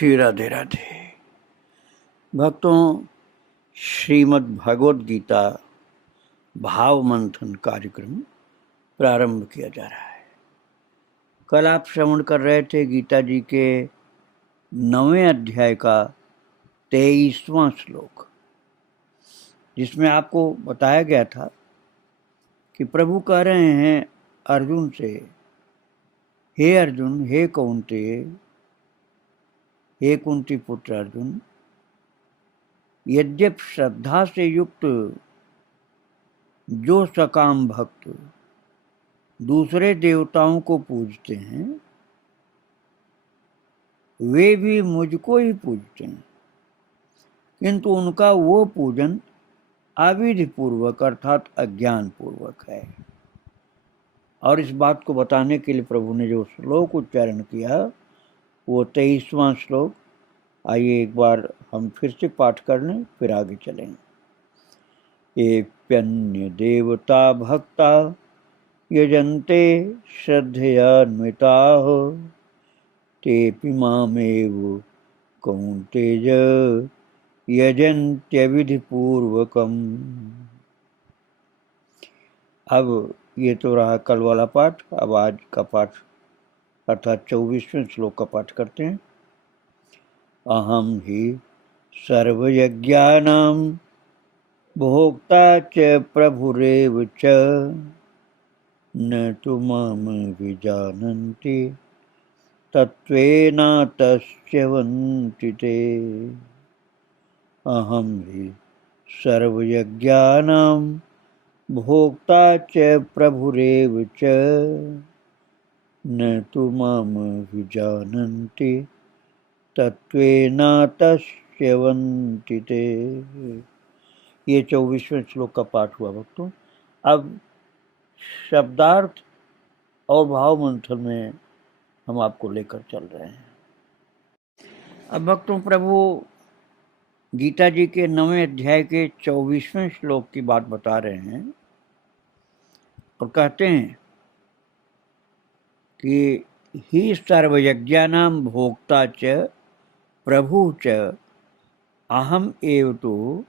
श्री राधे राधे। भक्तों, श्रीमद् भगवद गीता भाव मंथन कार्यक्रम प्रारंभ किया जा रहा है। कल आप श्रवण कर रहे थे गीता जी के 9वें अध्याय का 23वां श्लोक, जिसमें आपको बताया गया था कि प्रभु कह रहे हैं अर्जुन से, हे अर्जुन, हे कौन्तेय, हे कुंती पुत्र अर्जुन, यद्यप श्रद्धा से युक्त जो सकाम भक्त दूसरे देवताओं को पूजते हैं, वे भी मुझको ही पूजते हैं, किंतु उनका वो पूजन अविधि पूर्वक अर्थात अज्ञान पूर्वक है। और इस बात को बताने के लिए प्रभु ने जो श्लोक उच्चारण किया वो 23वां श्लोक। आइए एक बार हम फिर से पाठ कर लें, फिर आगे चलेंगे। एप्यन्य देवता भक्ता यजन्ते श्रद्धयान्विताः तेऽपि मामेव कौन्तेय यजन्त्यविधिपूर्वकम्। अब ये तो रहा कल वाला पाठ। अब आज का पाठ अर्थात 24वें श्लोक का पाठ करते हैं। अहम हि सर्वयज्ञानां भोक्ता च प्रभुरेव च न तु मां विजानन्ति तत्त्वेनातश्च्यवन्ति ते। अहम हि सर्वयज्ञानां भोक्ता च प्रभुरेव च न तु मां विजानन्ति तत्त्वेनातश्च्यवन्ति ते। ये 24वें श्लोक का पाठ हुआ भक्तों। अब शब्दार्थ और भाव मंथन में हम आपको लेकर चल रहे हैं। अब भक्तों, प्रभु गीता जी के 9वें अध्याय के 24वें श्लोक की बात बता रहे हैं और कहते हैं कि ही सर्वयज्ञानां भोक्ता च प्रभु च अहम एव तु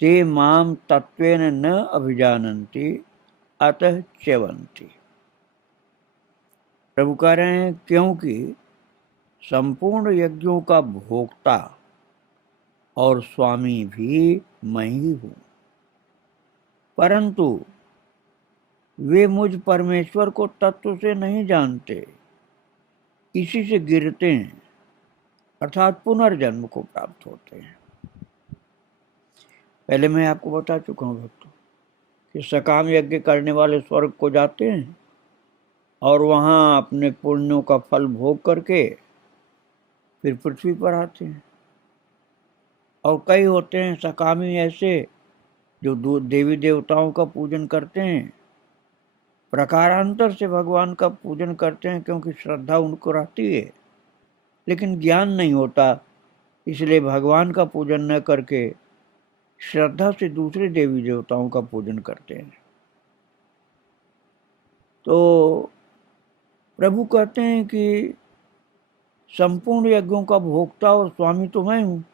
ते माम तत्वेन न अभिजानन्ति अतः च्यवन्ति। प्रभु कह रहे हैं क्योंकि संपूर्ण यज्ञों का भोक्ता और स्वामी भी मैं ही हूँ, परंतु वे मुझ परमेश्वर को तत्व से नहीं जानते, इसी से गिरते हैं अर्थात पुनर्जन्म को प्राप्त होते हैं। पहले मैं आपको बता चुका हूँ भक्तों कि सकाम यज्ञ करने वाले स्वर्ग को जाते हैं और वहाँ अपने पुण्यों का फल भोग करके फिर पृथ्वी पर आते हैं। और कई होते हैं सकामी ऐसे जो देवी देवताओं का पूजन करते हैं, प्रकारांतर से भगवान का पूजन करते हैं क्योंकि श्रद्धा उनको रहती है, लेकिन ज्ञान नहीं होता, इसलिए भगवान का पूजन न करके श्रद्धा से दूसरे देवी देवताओं का पूजन करते हैं। तो प्रभु कहते हैं कि संपूर्ण यज्ञों का भोक्ता और स्वामी तो मैं हूँ,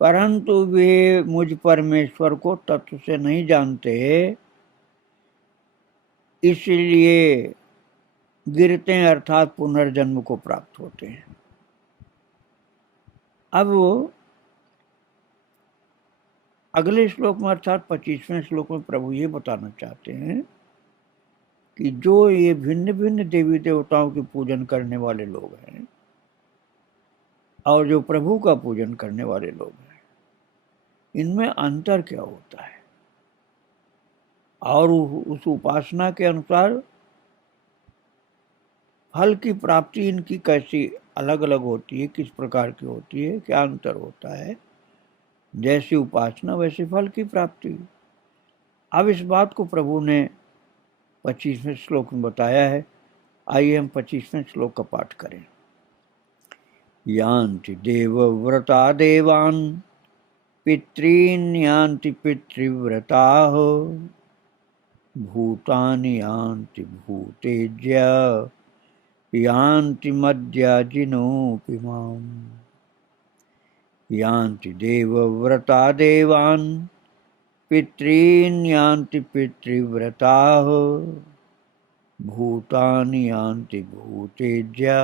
परंतु वे मुझ परमेश्वर को तत्व से नहीं जानते, इसलिए गिरते हैं अर्थात पुनर्जन्म को प्राप्त होते हैं। अब अगले श्लोक में अर्थात 25वें श्लोक में प्रभु ये बताना चाहते हैं कि जो ये भिन्न भिन्न देवी देवताओं के पूजन करने वाले लोग हैं और जो प्रभु का पूजन करने वाले लोग हैं, इनमें अंतर क्या होता है और उस उपासना के अनुसार फल की प्राप्ति इनकी कैसी अलग अलग होती है, किस प्रकार की होती है, क्या अंतर होता है। जैसी उपासना वैसे फल की प्राप्ति। अब इस बात को प्रभु ने 25वें श्लोक में बताया है। आइए हम 25वें श्लोक का पाठ करें। यान्ति देवव्रता देवान् पितॄन् यान्ति पितृव्रताः भूतानि यान्ति भूतेज्य यान्ति मद्याजिनोऽपि माम् यान्ति देवव्रता देवान् पितॄन् यान्ति पितृव्रताः भूतानि यान्ति भूतेज्या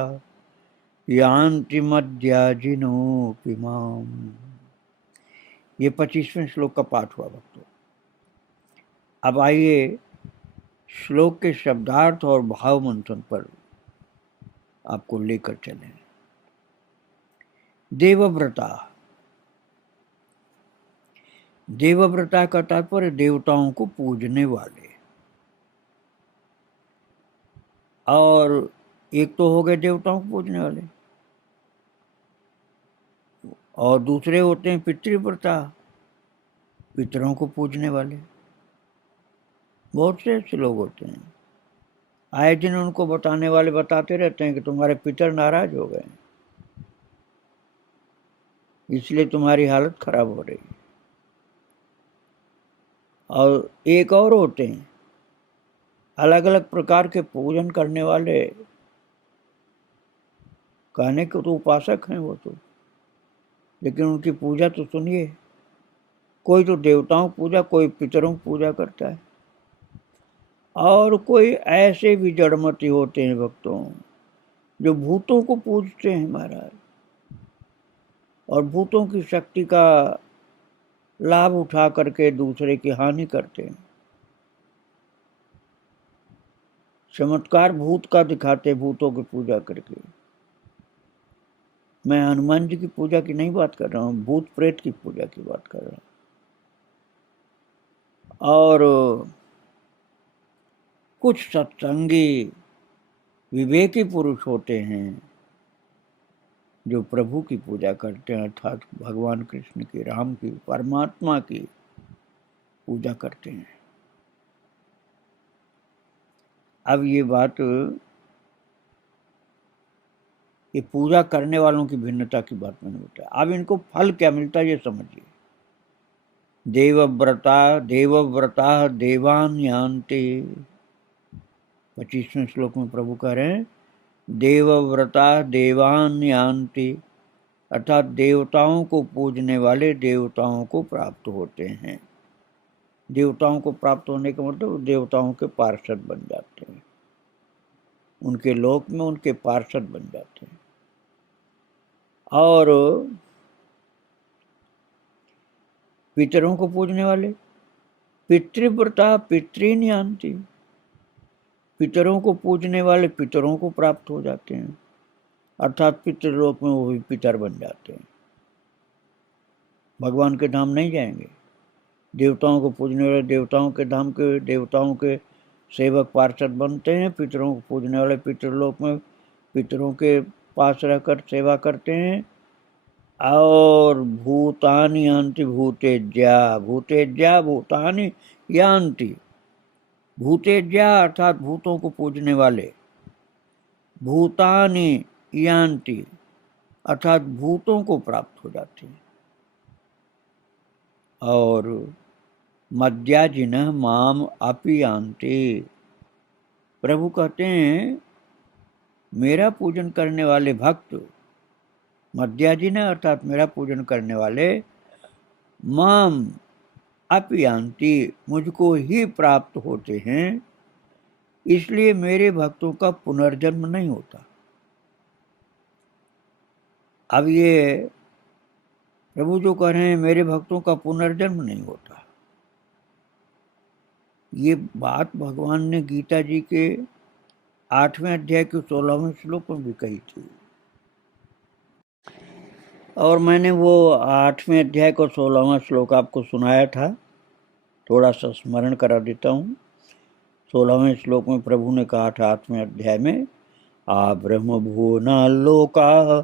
यान्ति मद्याजिनोऽपि माम्। ये 25वें श्लोक का पाठ हुआ भक्तों। अब आइए श्लोक के शब्दार्थ और भाव मंथन पर आपको लेकर चलें। देवव्रता, देवव्रता का तात्पर्य देवताओं को पूजने वाले, और एक तो हो गए देवताओं को पूजने वाले, और दूसरे होते हैं पितृव्रता, पितरों को पूजने वाले। बहुत से ऐसे लोग होते हैं, आए दिन उनको बताने वाले बताते रहते हैं कि तुम्हारे पितर नाराज हो गए, इसलिए तुम्हारी हालत खराब हो रही। और एक और होते हैं अलग अलग प्रकार के पूजन करने वाले, कहने के तो उपासक हैं वो तो, लेकिन उनकी पूजा तो सुनिए, कोई तो देवताओं की पूजा, कोई पितरों की पूजा करता है, और कोई ऐसे भी जड़मती होते हैं भक्तों जो भूतों को पूजते हैं महाराज, और भूतों की शक्ति का लाभ उठा करके दूसरे की हानि करते हैं। चमत्कार भूत का दिखाते, भूतों की पूजा करके। मैं हनुमान जी की पूजा की नहीं बात कर रहा हूँ, भूत प्रेत की पूजा की बात कर रहा हूँ। और कुछ सत्संगी विवेकी पुरुष होते हैं जो प्रभु की पूजा करते हैं, अर्थात भगवान कृष्ण की, राम की, परमात्मा की पूजा करते हैं। अब ये बात, ये पूजा करने वालों की भिन्नता की बात मैंने बताया। अब इनको फल क्या मिलता है ये समझिए। देवव्रता देवान यान्ति, 25वें श्लोक में प्रभु कह रहे हैं देवव्रता देवान यान्ति, अर्थात देवताओं को पूजने वाले देवताओं को प्राप्त होते हैं। देवताओं को प्राप्त होने का मतलब देवताओं के पार्षद बन जाते हैं, उनके लोक में उनके पार्षद बन जाते हैं। और पितरों को पूजने वाले पितृव्रता पितॄन् यान्ति, पितरों को पूजने वाले पितरों को प्राप्त हो जाते हैं, अर्थात पितृलोक में वो भी पितर बन जाते हैं, भगवान के धाम नहीं जाएंगे। देवताओं को पूजने वाले देवताओं के धाम के, देवताओं के सेवक पार्षद बनते हैं, पितरों को पूजने वाले पितृलोक में पितरों के पास रहकर सेवा करते हैं। और भूतानि यान्ति भूतेज्या, भूतेज्या भूतानि यान्ति, भूतेज्या अर्थात भूतों को पूजने वाले, भूतानि यान्ति अर्थात भूतों को प्राप्त हो जाते हैं। और मद्याजिनः माम अपि यान्ति, प्रभु कहते हैं मेरा पूजन करने वाले भक्त, मद्याजिनः अर्थात मेरा पूजन करने वाले, माम अपि यान्ति मुझको ही प्राप्त होते हैं, इसलिए मेरे भक्तों का पुनर्जन्म नहीं होता। अब ये प्रभु जो कह रहे हैं मेरे भक्तों का पुनर्जन्म नहीं होता, ये बात भगवान ने गीता जी के 8वें अध्याय के 16वें श्लोक में भी कही थी। और मैंने वो 8वें अध्याय का 16वां श्लोक आपको सुनाया था, थोड़ा सा स्मरण करा देता हूँ। 16वें श्लोक में प्रभु ने कहा था 8वें अध्याय में, आ ब्रह्म भुवना लोका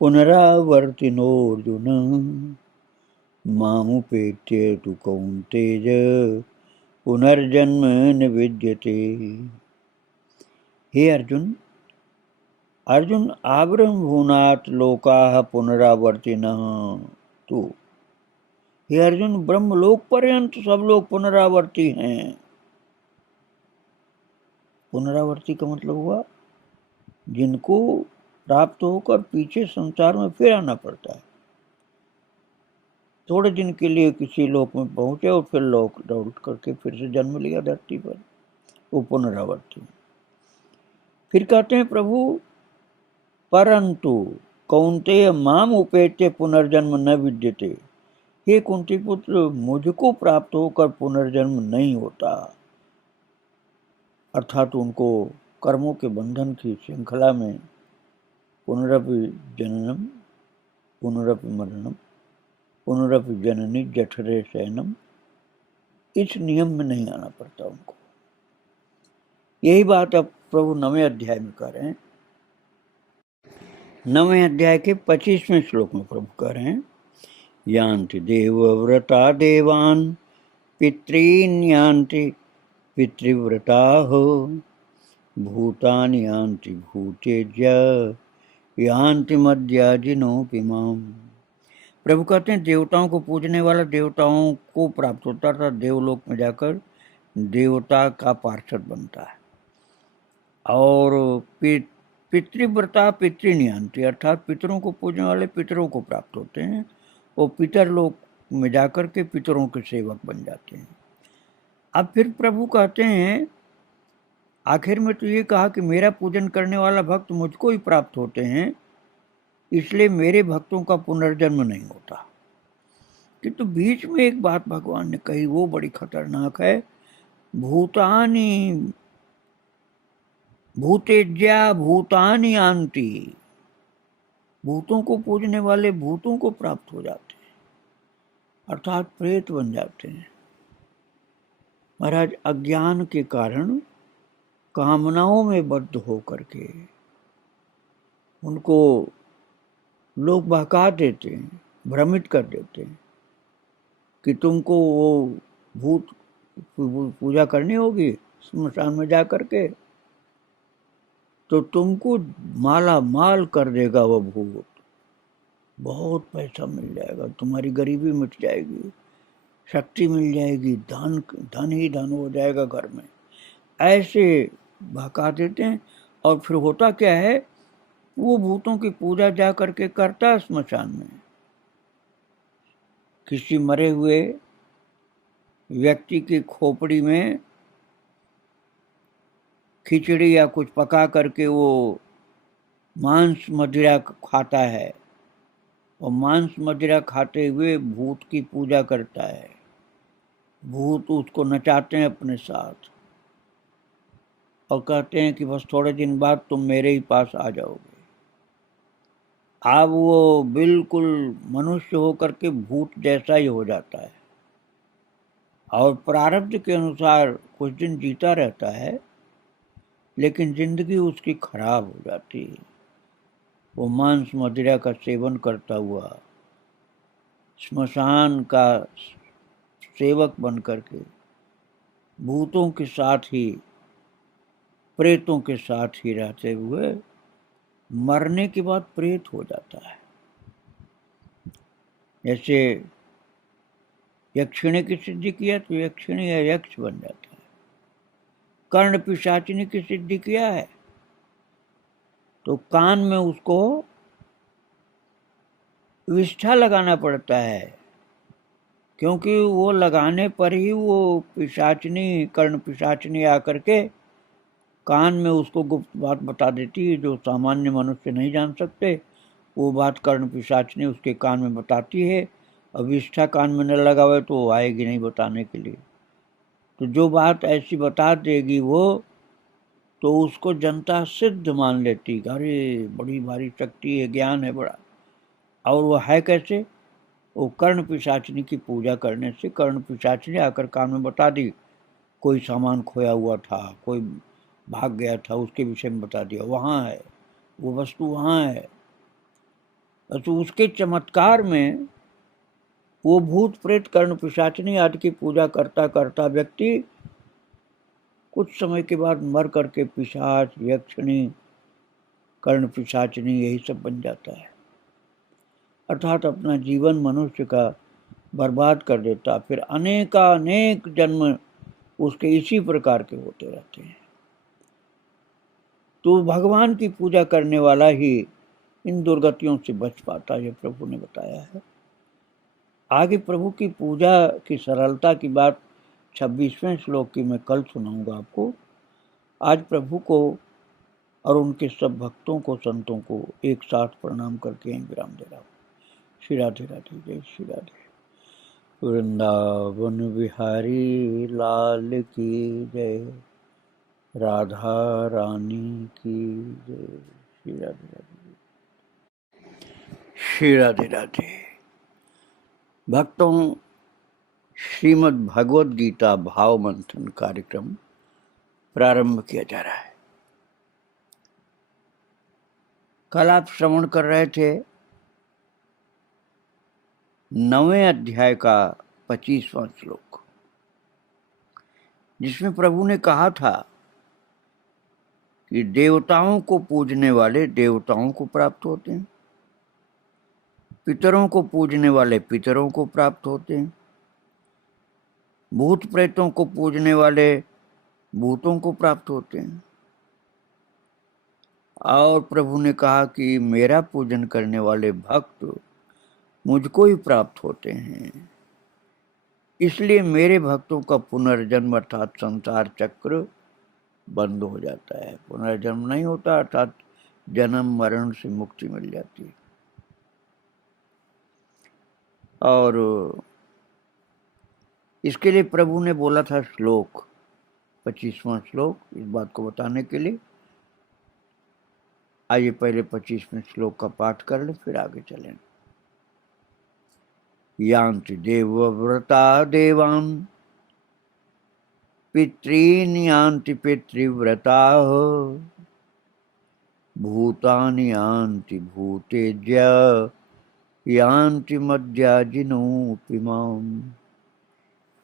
पुनरावर्तिनोऽर्जुन मामुपेत्य तु कौन्तेय पुनर्जन्म न विद्यते। हे अर्जुन, अर्जुन आब्रह्म भुवनात् लोकाः पुनरावर्तिनः तु, हे अर्जुन ब्रह्मलोक पर्यंत सब लोग पुनरावर्ती हैं। पुनरावर्ती का मतलब हुआ जिनको प्राप्त होकर पीछे संसार में फिर आना पड़ता है। थोड़े दिन के लिए किसी लोक में पहुंचे और फिर लोक लौट करके फिर से जन्म लिया धरती पर, वो पुनरावर्ती। फिर कहते हैं प्रभु, परंतु कौन्तेय माम उपेत्य पुनर्जन्म न विद्यते। हे कुंती पुत्र, मुझको प्राप्त होकर पुनर्जन्म नहीं होता। अर्थात उनको कर्मों के बंधन की श्रृंखला में पुनरपि जननम पुनरपि मरणम पुनरपि जननी जठरे शयनम, इस नियम में नहीं आना पड़ता उनको। यही बात अब प्रभु 9वें अध्याय में कह रहे हैं। 9वें अध्याय के 25वें श्लोक में प्रभु कह रहे हैं, यान्ति देवव्रता देवान् पितॄन् यान्ति पितृव्रताः भूतानि यान्ति भूतेज्य यान्ति मद्याजिनोऽपि माम्। प्रभु कहते हैं, देवताओं को पूजने वाला देवताओं को प्राप्त होता था, देवलोक में जाकर देवता का पार्षद बनता है। और पितृव्रता पितृनियांति, अर्थात पितरों को पूजने वाले पितरों को प्राप्त होते हैं, वो पितर लोक में जाकर के पितरों के सेवक बन जाते हैं। अब फिर प्रभु कहते हैं, आखिर में तो ये कहा कि मेरा पूजन करने वाला भक्त मुझको ही प्राप्त होते हैं, इसलिए मेरे भक्तों का पुनर्जन्म नहीं होता। किंतु बीच में एक बात भगवान ने कही, वो बड़ी खतरनाक है। भूतानि भूतेज्या भूतानि यान्ति, भूतों को पूजने वाले भूतों को प्राप्त हो जाते हैं, अर्थात प्रेत बन जाते हैं। महाराज, अज्ञान के कारण कामनाओं में बद्ध होकर के उनको लोग बहका देते हैं, भ्रमित कर देते हैं कि तुमको वो भूत पूजा करनी होगी स्मशान में जा करके, तो तुमको माला माल कर देगा वो भूत, बहुत पैसा मिल जाएगा, तुम्हारी गरीबी मिट जाएगी, शक्ति मिल जाएगी, धन ही धन हो जाएगा घर में, ऐसे भड़का देते हैं। और फिर होता क्या है, वो भूतों की पूजा जा करके करता है स्मशान में। किसी मरे हुए व्यक्ति की खोपड़ी में खिचड़ी या कुछ पका करके वो मांस मदिरा खाता है, और मांस मदिरा खाते हुए भूत की पूजा करता है। भूत उसको नचाते हैं अपने साथ और कहते हैं कि बस थोड़े दिन बाद तुम मेरे ही पास आ जाओगे। अब वो बिल्कुल मनुष्य होकर के भूत जैसा ही हो जाता है और प्रारब्ध के अनुसार कुछ दिन जीता रहता है, लेकिन जिंदगी उसकी खराब हो जाती है। वो मांस मदिरा का सेवन करता हुआ स्मशान का सेवक बन करके भूतों के साथ ही प्रेतों के साथ ही रहते हुए मरने के बाद प्रेत हो जाता है। जैसे यक्षिणी की सिद्धि किया तो यक्षिणी या यक्ष बन जाता है। कर्ण पिशाचिनी की सिद्धि किया है तो कान में उसको विष्ठा लगाना पड़ता है, क्योंकि वो लगाने पर ही वो पिशाचिनी कर्ण पिशाचिनी आकर के कान में उसको गुप्त बात बता देती है जो सामान्य मनुष्य नहीं जान सकते। वो बात कर्ण पिशाचिनी उसके कान में बताती है। अब विष्ठा कान में न लगावे तो वो आएगी नहीं बताने के लिए। तो जो बात ऐसी बता देगी वो, तो उसको जनता सिद्ध मान लेती, अरे बड़ी भारी शक्ति है, ज्ञान है बड़ा। और वो है कैसे? वो कर्ण पिशाचिनी की पूजा करने से कर्ण पिशाचिनी आकर कान में बता दी, कोई सामान खोया हुआ था, कोई भाग गया था, उसके विषय में बता दिया, वहाँ है वो वस्तु, वहाँ है। तो उसके चमत्कार में वो भूत प्रेत कर्ण पिशाचिनी आदि की पूजा करता करता व्यक्ति कुछ समय के बाद मर करके पिशाच यक्षिणी कर्ण पिशाचिनी यही सब बन जाता है, अर्थात अपना जीवन मनुष्य का बर्बाद कर देता। फिर अनेक जन्म उसके इसी प्रकार के होते रहते हैं। तो भगवान की पूजा करने वाला ही इन दुर्गतियों से बच पाता है, ये प्रभु ने बताया है। आगे प्रभु की पूजा की सरलता की बात 26वें श्लोक की मैं कल सुनाऊंगा आपको। आज प्रभु को और उनके सब भक्तों को, संतों को एक साथ प्रणाम करके यहीं विराम दे रहा हूँ। श्री राधे राधे, जय श्री राधे। वृंदावन बिहारी लाल की जय, राधा रानी की जय। श्री राधे राधे, श्री राधे राधे। भक्तों, श्रीमद् भगवद गीता भाव मंथन कार्यक्रम प्रारंभ किया जा रहा है। कल आप श्रवण कर रहे थे 9वें अध्याय का 25वां श्लोक, जिसमें प्रभु ने कहा था कि देवताओं को पूजने वाले देवताओं को प्राप्त होते हैं, पितरों को पूजने वाले पितरों को प्राप्त होते हैं, भूत प्रेतों को पूजने वाले भूतों को प्राप्त होते हैं। और प्रभु ने कहा कि मेरा पूजन करने वाले भक्त मुझको ही प्राप्त होते हैं। इसलिए मेरे भक्तों का पुनर्जन्म अर्थात संसार चक्र बंद हो जाता है। पुनर्जन्म नहीं होता, अर्थात जन्म मरण से मुक्ति मिल जाती है। और इसके लिए प्रभु ने बोला था श्लोक, 25वां श्लोक, इस बात को बताने के लिए। आइए पहले 25वें श्लोक का पाठ कर ले, फिर आगे चलें। यान्ति देवव्रता देवान् पितॄन् यान्ति पितृव्रताः भूतानि यान्ति भूतेज्य यान्ति मद्याजिनोऽपि माम्।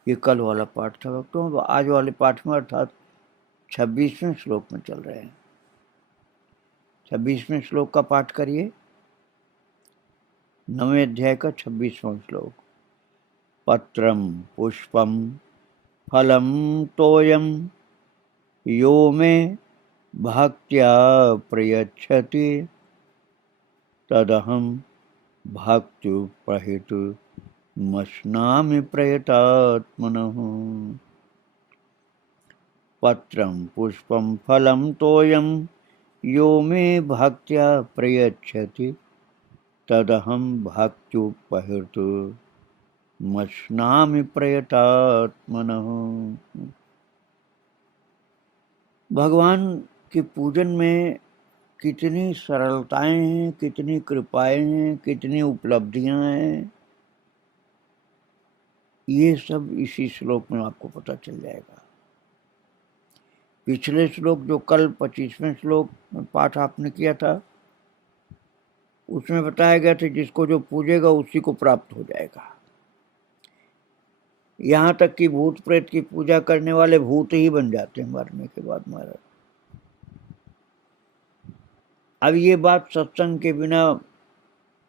ये कल वाला पाठ था भक्तों। आज वाले पाठ में अर्थात 26वें श्लोक में चल रहे हैं। 26वें श्लोक का पाठ करिए। 9वें अध्याय का 26वां श्लोक। पत्रम पुष्पम फलम तोयम यो मे भक्त्या प्रयच्छति तदहं भक्त्युपहृत मश्नामि प्रयतात्मनः। पत्रम पुष्पम फलम तोयम यो मे भक्त्या प्रयच्छति तदहं भक्त्युपहृत मश्नामि प्रयतात्मनः। भगवान के पूजन में कितनी सरलताएं हैं, कितनी कृपाएं हैं, कितनी उपलब्धियां हैं, ये सब इसी श्लोक में आपको पता चल जाएगा। पिछले श्लोक जो कल 25वें श्लोक में पाठ आपने किया था, उसमें बताया गया था जिसको जो पूजेगा उसी को प्राप्त हो जाएगा। यहाँ तक कि भूत प्रेत की पूजा करने वाले भूत ही बन जाते हैं मरने के बाद महाराज। अब ये बात सत्संग के बिना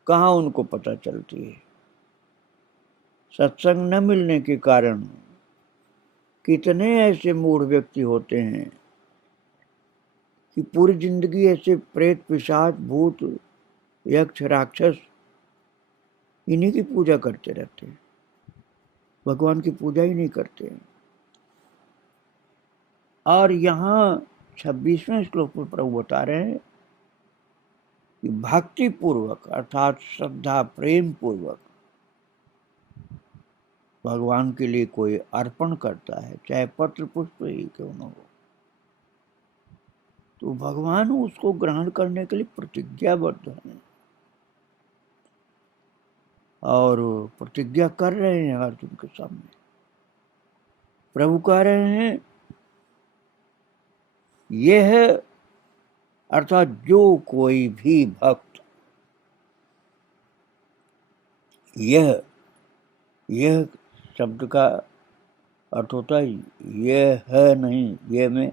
कहाँ उनको पता चलती है। सत्संग न मिलने के कारण कितने ऐसे मूढ़ व्यक्ति होते हैं कि पूरी जिंदगी ऐसे प्रेत पिशाच भूत यक्ष राक्षस इन्हीं की पूजा करते रहते हैं, भगवान की पूजा ही नहीं करते। और यहाँ 26वें श्लोक में प्रभु बता रहे हैं कि भक्ति पूर्वक अर्थात श्रद्धा प्रेम पूर्वक भगवान के लिए कोई अर्पण करता है, चाहे पत्र पुष्प ही क्यों न हो, तो भगवान उसको ग्रहण करने के लिए प्रतिज्ञाबद्ध हैं और प्रतिज्ञा कर रहे हैं अर्जुन के सामने। प्रभु कह रहे हैं यह अर्थात जो कोई भी भक्त, यह शब्द का अर्थ होता है यह है नहीं, यह में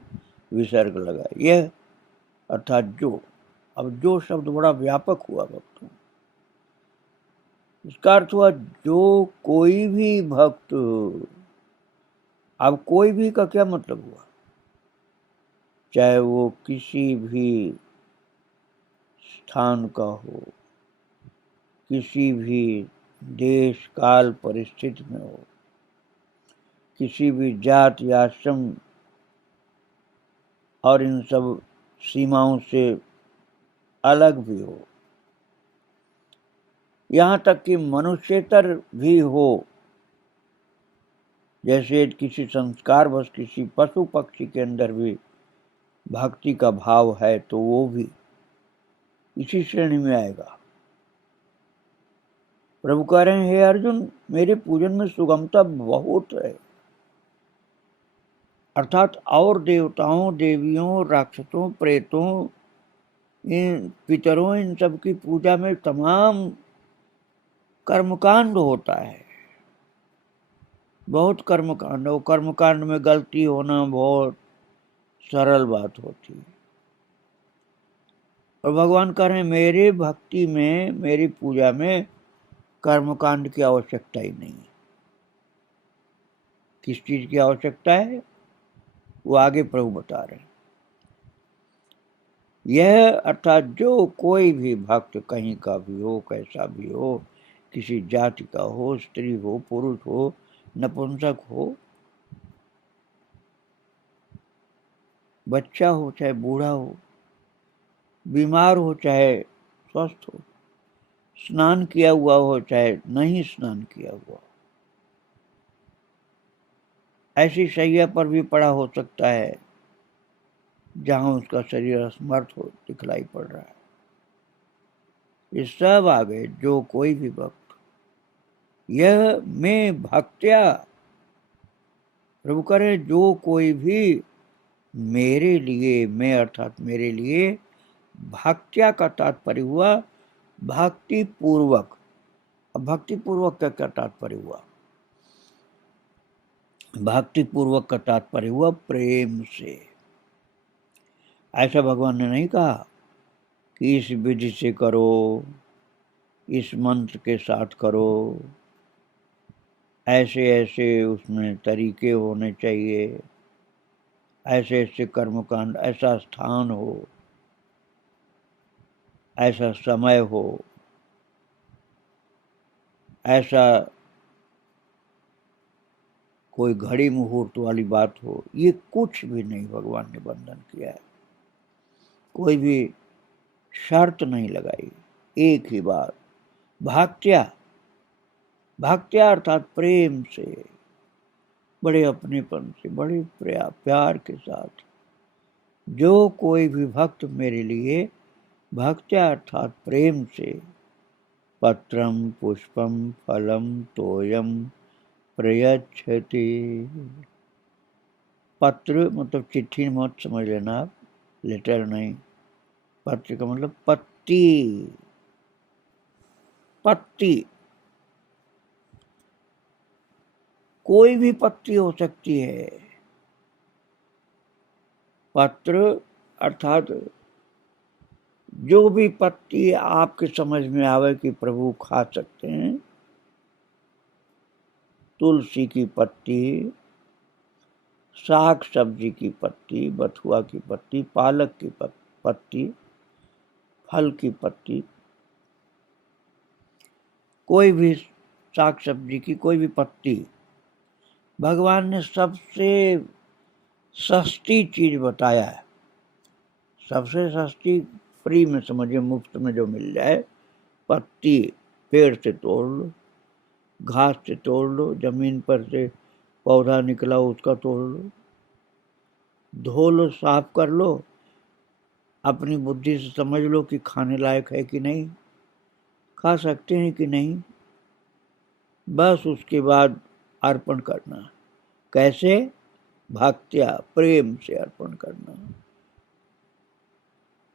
विसर्ग लगा, यह अर्थात जो। अब जो शब्द बड़ा व्यापक हुआ भक्तों, इसका अर्थ हुआ जो कोई भी भक्त। अब कोई भी का क्या मतलब हुआ? चाहे वो किसी भी स्थान का हो, किसी भी देश काल परिस्थिति में हो, किसी भी जात या आश्रम और इन सब सीमाओं से अलग भी हो, यहाँ तक कि मनुष्यतर भी हो, जैसे किसी संस्कार बस किसी पशु पक्षी के अंदर भी भक्ति का भाव है तो वो भी इसी श्रेणी में आएगा। प्रभु कह रहे हैं, हे अर्जुन, मेरे पूजन में सुगमता बहुत है। अर्थात और देवताओं, देवियों, राक्षसों, प्रेतों, इन पितरों, इन सब की पूजा में तमाम कर्मकांड होता है, बहुत कर्मकांड। और कर्मकांड में गलती होना बहुत सरल बात होती है। और भगवान कह रहे हैं, मेरे भक्ति में, मेरी पूजा में कर्मकांड की आवश्यकता ही नहीं है। किस चीज की आवश्यकता है वो आगे प्रभु बता रहे हैं। यह अर्थात जो कोई भी भक्त कहीं का भी हो, कैसा भी हो, किसी जाति का हो, स्त्री हो, पुरुष हो, नपुंसक हो, बच्चा हो चाहे बूढ़ा हो, बीमार हो चाहे स्वस्थ हो, स्नान किया हुआ हो चाहे नहीं स्नान किया हुआ, ऐसी शैया पर भी पड़ा हो सकता है जहां उसका शरीर असमर्थ हो दिखलाई पड़ रहा है। ये सब आ गए जो कोई भी भक्त। यह मैं भक्त्या, प्रभु करे जो कोई भी मेरे लिए, मैं अर्थात मेरे लिए, भक्त्या का तात्पर्य हुआ भक्ति पूर्वक। अब भक्ति पूर्वक का क्या तात्पर्य हुआ? भक्ति पूर्वक का तात्पर्य हुआ प्रेम से। ऐसा भगवान ने नहीं कहा कि इस विधि से करो, इस मंत्र के साथ करो, ऐसे ऐसे उसमें तरीके होने चाहिए, ऐसे ऐसे कर्मकांड, ऐसा स्थान हो, ऐसा समय हो, ऐसा कोई घड़ी मुहूर्त वाली बात हो। ये कुछ भी नहीं भगवान ने बंधन किया है, कोई भी शर्त नहीं लगाई। एक ही बात, भक्त्या, भक्त्या अर्थात प्रेम से, बड़े अपनेपन से, बड़े प्यार के साथ जो कोई भी भक्त मेरे लिए, भक्त्या अर्थात प्रेम से, पत्रम पुष्पम फलम तोयम प्रयच्छति। पत्र मतलब चिट्ठी मत समझ लेना आप, लेटर नहीं। पत्र का मतलब पत्ती, पत्ती, कोई भी पत्ती हो सकती है। पत्र अर्थात जो भी पत्ती आपके समझ में आवे कि प्रभु खा सकते हैं। तुलसी की पत्ती, साग सब्जी की पत्ती, बथुआ की पत्ती, पालक की पत्ती, फल की पत्ती, कोई भी साग सब्जी की कोई भी पत्ती। भगवान ने सबसे सस्ती चीज बताया है। सबसे सस्ती, फ्री में समझिए, मुफ्त में जो मिल जाए, पत्ती पेड़ से तोड़ लो, घास से तोड़ लो, जमीन पर से पौधा निकला उसका तोड़ लो, धो लो, साफ कर लो, अपनी बुद्धि से समझ लो कि खाने लायक है कि नहीं, खा सकते हैं कि नहीं, बस उसके बाद अर्पण करना। कैसे? भक्त्या, प्रेम से अर्पण करना।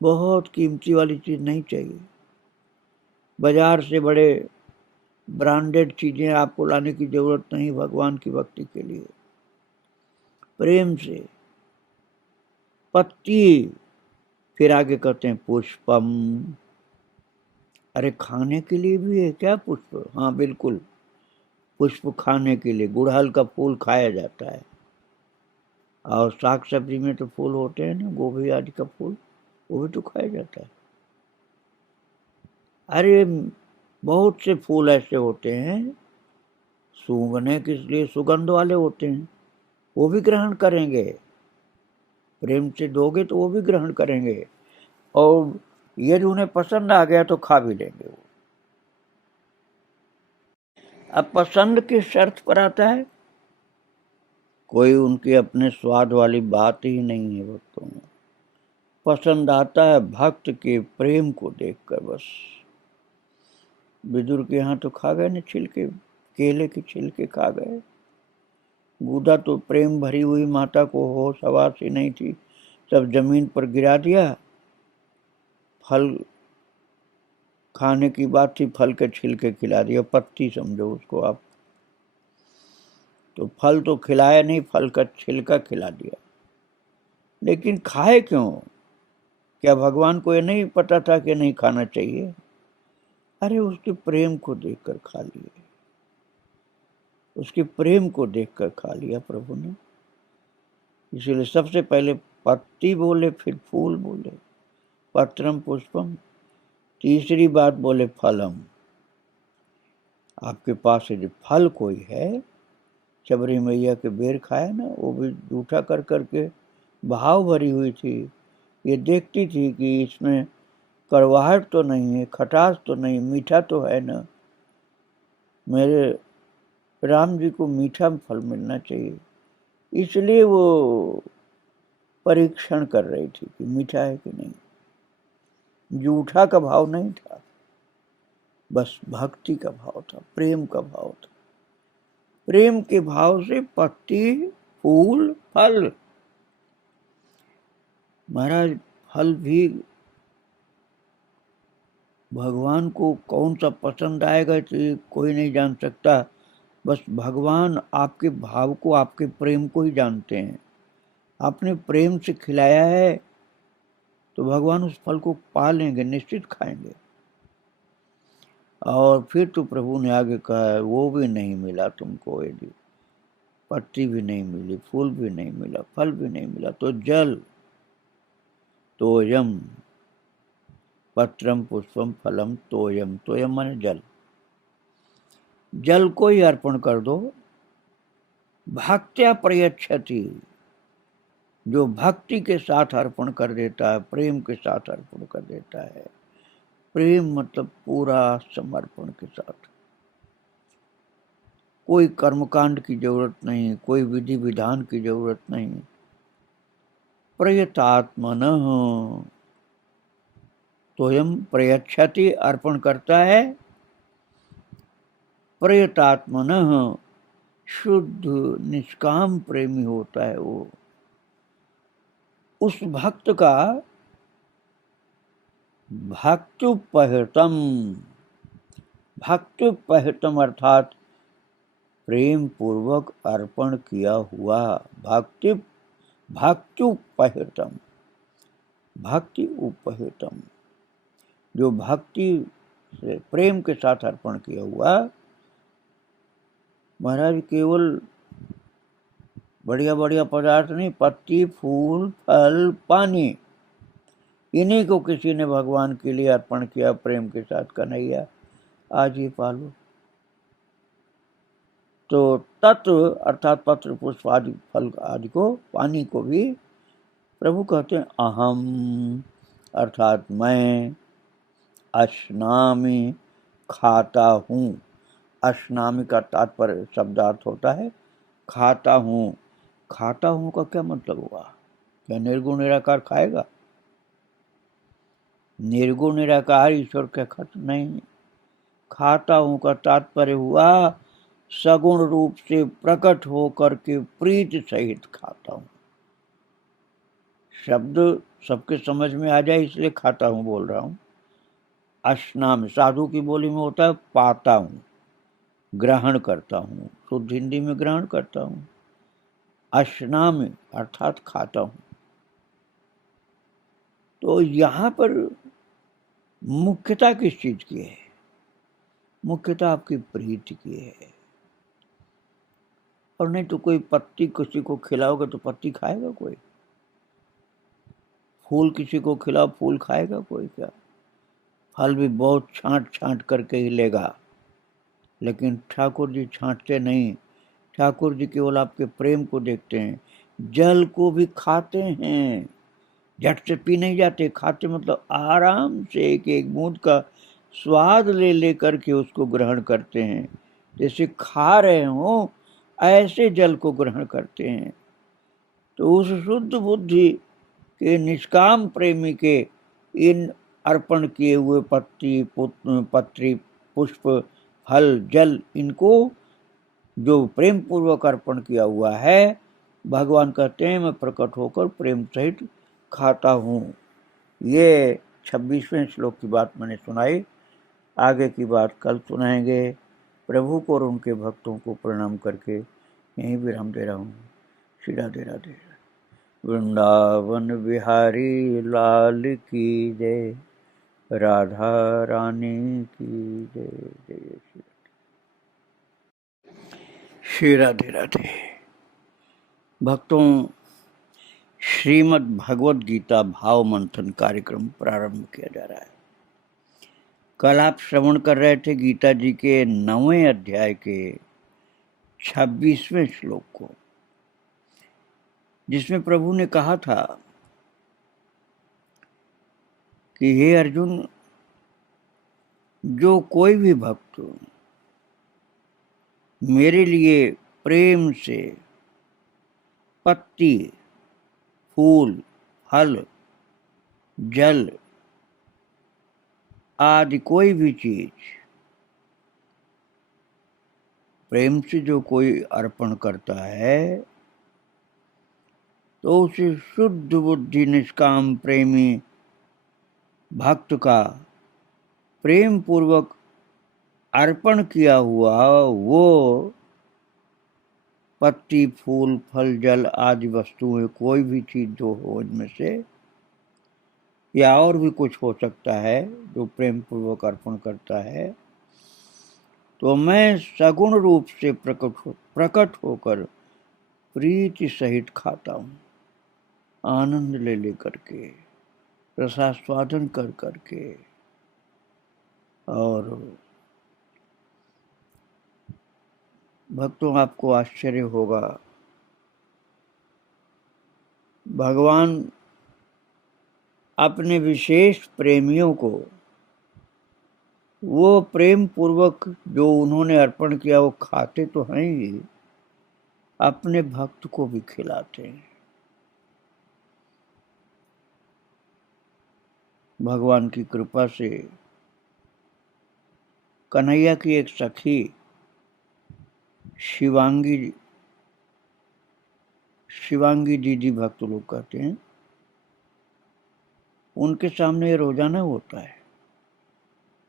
बहुत कीमती वाली चीज नहीं चाहिए। बाजार से बड़े ब्रांडेड चीजें आपको लाने की जरूरत नहीं भगवान की भक्ति के लिए। प्रेम से पत्ती, फिर आगे कहते हैं पुष्पम। अरे खाने के लिए भी है क्या पुष्प? हाँ बिल्कुल, पुष्प खाने के लिए। गुड़हल का फूल खाया जाता है, और साग सब्जी में तो फूल होते हैं ना, गोभी आदि का फूल, वो भी तो खाया जाता है। अरे बहुत से फूल ऐसे होते हैं सूंघने के लिए सुगंध वाले होते हैं, वो भी ग्रहण करेंगे, प्रेम से दोगे तो वो भी ग्रहण करेंगे, और यदि उन्हें पसंद आ गया तो खा भी लेंगे वो। अब पसंद किस शर्त पर आता है? कोई उनके अपने स्वाद वाली बात ही नहीं है भक्तों में। पसंद आता है भक्त के प्रेम को देखकर बस। विदुर के यहाँ तो खा गए ना छिलके, केले के छिलके खा गए। गूदा तो प्रेम भरी हुई माता को होश हवास ही नहीं थी, सब जमीन पर गिरा दिया। फल खाने की बात थी, फल के छिलके खिला दिया, पत्ती समझो उसको आप। तो फल तो खिलाया नहीं, फल का छिलका खिला दिया। लेकिन खाए क्यों? क्या भगवान को ये नहीं पता था कि नहीं खाना चाहिए? अरे उसके प्रेम को देखकर खा लिए, उसके प्रेम को देखकर खा लिया प्रभु ने। इसीलिए सबसे पहले पत्ती बोले, फिर फूल बोले, पत्रम पुष्पम, तीसरी बात बोले फलम। आपके पास यदि फल कोई है, शबरी मैया के बेर खाया ना, वो भी जूठा कर करके भाव भरी हुई थी। ये देखती थी कि इसमें कड़वाहट तो नहीं है, खटास तो नहीं, मीठा तो है ना। मेरे राम जी को मीठा फल मिलना चाहिए, इसलिए वो परीक्षण कर रही थी कि मीठा है कि नहीं। जूठा का भाव नहीं था, बस भक्ति का भाव था, प्रेम का भाव था। प्रेम के भाव से पत्ती, फूल, फल। महाराज फल भी भगवान को कौन सा पसंद आएगा तो कोई नहीं जान सकता। बस भगवान आपके भाव को, आपके प्रेम को ही जानते हैं। आपने प्रेम से खिलाया है तो भगवान उस फल को पा लेंगे, निश्चित खाएंगे। और फिर तो प्रभु ने आगे कहा है, वो भी नहीं मिला तुमको, यदि पत्ती भी नहीं मिली, फूल भी नहीं मिला, फल भी नहीं मिला, तो जल, तोयम, पत्रम पुष्पम फलम तोयम। तोयम माने जल। जल को ही अर्पण कर दो। भक्त्या प्रयच्छति, जो भक्ति के साथ अर्पण कर देता है, प्रेम के साथ अर्पण कर देता है। प्रेम मतलब पूरा समर्पण के साथ। कोई कर्मकांड की जरूरत नहीं, कोई विधि विधान की जरूरत नहीं। प्रयतात्मनः, तोयम प्रयच्छति, अर्पण करता है। प्रयतात्मनः, शुद्ध निष्काम प्रेमी होता है वो। उस भक्त का भक्त्युपहृतम, भक्त्युपहृतम अर्थात प्रेम पूर्वक अर्पण किया हुआ, भक्ति, भक्त्युपहृतम, भक्ति उपहृतम, जो भक्ति से प्रेम के साथ अर्पण किया हुआ। महाराज केवल बढ़िया बढ़िया पदार्थ नहीं, पत्ती, फूल, फल, पानी, इन्हीं को किसी ने भगवान के लिए अर्पण किया प्रेम के साथ। कन्हैया आज ये पालो। तो तत्व अर्थात पत्र, पुष्प आदि, फल आदि को, पानी को भी प्रभु कहते हैं अहम, अर्थात मैं, अश्नामि, खाता हूँ। अश्नामि का तात्पर्य शब्दार्थ होता है खाता हूँ। खाता हूँ का क्या मतलब हुआ? क्या निर्गुण निराकार खाएगा? निर्गुण निराकार ईश्वर का खाता नहीं। खाता हूँ का तात्पर्य हुआ सगुण रूप से प्रकट होकर के प्रीति सहित खाता हूँ। शब्द सबके समझ में आ जाए इसलिए खाता हूँ बोल रहा हूँ। अश्नाम साधु की बोली में होता है पाता हूँ, ग्रहण करता हूँ, शुद्ध हिंदी में ग्रहण करता हूँ। अश्नाम अर्थात खाता हूँ। तो यहाँ पर मुख्यता किस चीज की है? मुख्यता आपकी प्रीति की है। और नहीं तो कोई पत्ती किसी को खिलाओगे तो पत्ती खाएगा कोई? फूल किसी को खिलाओ, फूल खाएगा कोई क्या? फल भी बहुत छांट छांट करके ही लेगा, लेकिन ठाकुर जी छांटते नहीं। ठाकुर जी केवल आपके प्रेम को देखते हैं। जल को भी खाते हैं, झट से पी नहीं जाते, खाते मतलब आराम से एक एक बूंद का स्वाद ले लेकर के उसको ग्रहण करते हैं। जैसे खा रहे हो ऐसे जल को ग्रहण करते हैं। तो उस शुद्ध बुद्धि के निष्काम प्रेमी के इन अर्पण किए हुए पत्री, पुष्प, फल, जल, इनको जो प्रेम पूर्वक अर्पण किया हुआ है, भगवान कहते हैं मैं प्रकट होकर प्रेम सहित खाता हूँ। ये 26वें श्लोक की बात मैंने सुनाई। आगे की बात कल सुनाएंगे। प्रभु को और उनके भक्तों को प्रणाम करके यहीं विराम दे रहा हूँ। श्री राधे राधे। वृंदावन बिहारी लाल की जय, राधा रानी की जय। जय श्री राधे राधे। भक्तों, श्रीमद् भगवद गीता भाव मंथन कार्यक्रम प्रारंभ किया जा रहा है। कल आप श्रवण कर रहे थे गीता जी के 9वें अध्याय के 26वें श्लोक को, जिसमें प्रभु ने कहा था कि हे अर्जुन, जो कोई भी भक्त मेरे लिए प्रेम से पत्ती, फूल, फल, जल आदि कोई भी चीज प्रेम से जो कोई अर्पण करता है, तो उसे शुद्ध बुद्धि निष्काम प्रेमी भक्त का प्रेम पूर्वक अर्पण किया हुआ वो पत्ती, फूल, फल, जल आदि वस्तुएं, कोई भी चीज जो हो इनमें से, या और भी कुछ हो सकता है जो प्रेम पूर्वक अर्पण करता है, तो मैं सगुण रूप से प्रकट होकर प्रीति सहित खाता हूँ, आनंद ले लेकर के, रसास्वादन कर करके। और भक्तों, आपको आश्चर्य होगा, भगवान अपने विशेष प्रेमियों को वो प्रेम पूर्वक जो उन्होंने अर्पण किया वो खाते तो हैं ही, अपने भक्त को भी खिलाते हैं। भगवान की कृपा से कन्हैया की एक सखी शिवांगी दीदी भक्त लोग कहते हैं, उनके सामने रोजाना होता है।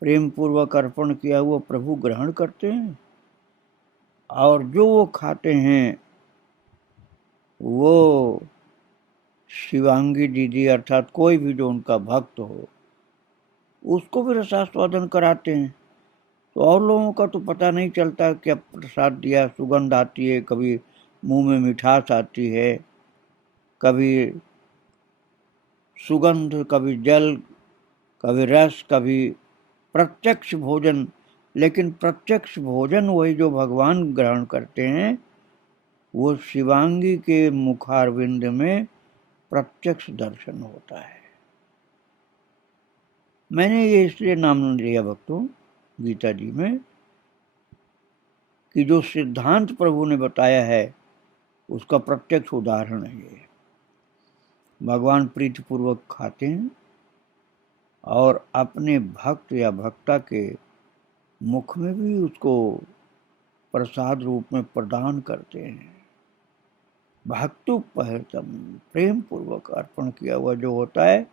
प्रेम पूर्वक अर्पण किया हुआ प्रभु ग्रहण करते हैं, और जो वो खाते हैं वो शिवांगी दीदी अर्थात कोई भी जो उनका भक्त हो उसको भी रसास्वादन कराते हैं। तो और लोगों का तो पता नहीं चलता, क्या प्रसाद दिया, सुगंध आती है, कभी मुंह में मिठास आती है, कभी सुगंध, कभी जल, कभी रस, कभी प्रत्यक्ष भोजन। लेकिन प्रत्यक्ष भोजन वही जो भगवान ग्रहण करते हैं, वो शिवांगी के मुखारविंद में प्रत्यक्ष दर्शन होता है। मैंने ये इसलिए नाम लिया भक्तों गीता जी में कि जो सिद्धांत प्रभु ने बताया है उसका प्रत्यक्ष उदाहरण है ये। भगवान प्रीतिपूर्वक खाते हैं और अपने भक्त या भक्ता के मुख में भी उसको प्रसाद रूप में प्रदान करते हैं। भक्तोपहृतम, प्रेम पूर्वक अर्पण किया हुआ जो होता है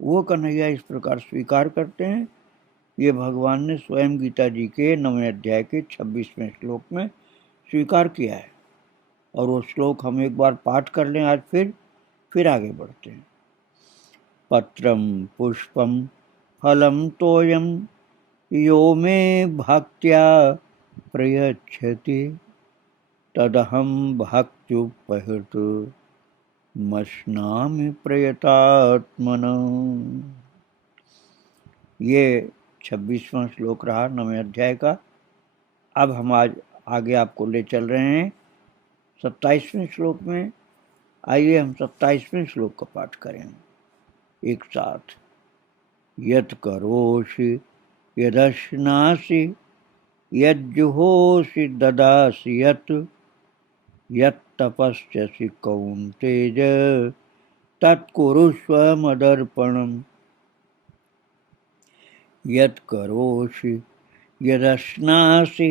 वो कन्हैया इस प्रकार स्वीकार करते हैं। ये भगवान ने स्वयं गीता जी के 9वें अध्याय के 26वें श्लोक में स्वीकार किया है। और वो श्लोक हम एक बार पाठ कर लें आज, फिर आगे बढ़ते हैं। पत्रम पुष्पम फलम तोयम यो मे भक्त्या प्रयच्छति तदहम भक्त्युपहृत मश्नामि प्रयतात्मन। ये 26वां श्लोक रहा 9वें अध्याय का। अब हम आज आगे आपको ले चल रहे हैं 27वें श्लोक में। आइए हम 27वें श्लोक का पाठ करें एक साथ। यत् करोषि यदश्नासि यज्जुहोषि ददासि यत् यत् तपस्यसि कौन्तेय तत्कुरुष्व मदर्पणम्। यत् करोषि यदश्नासि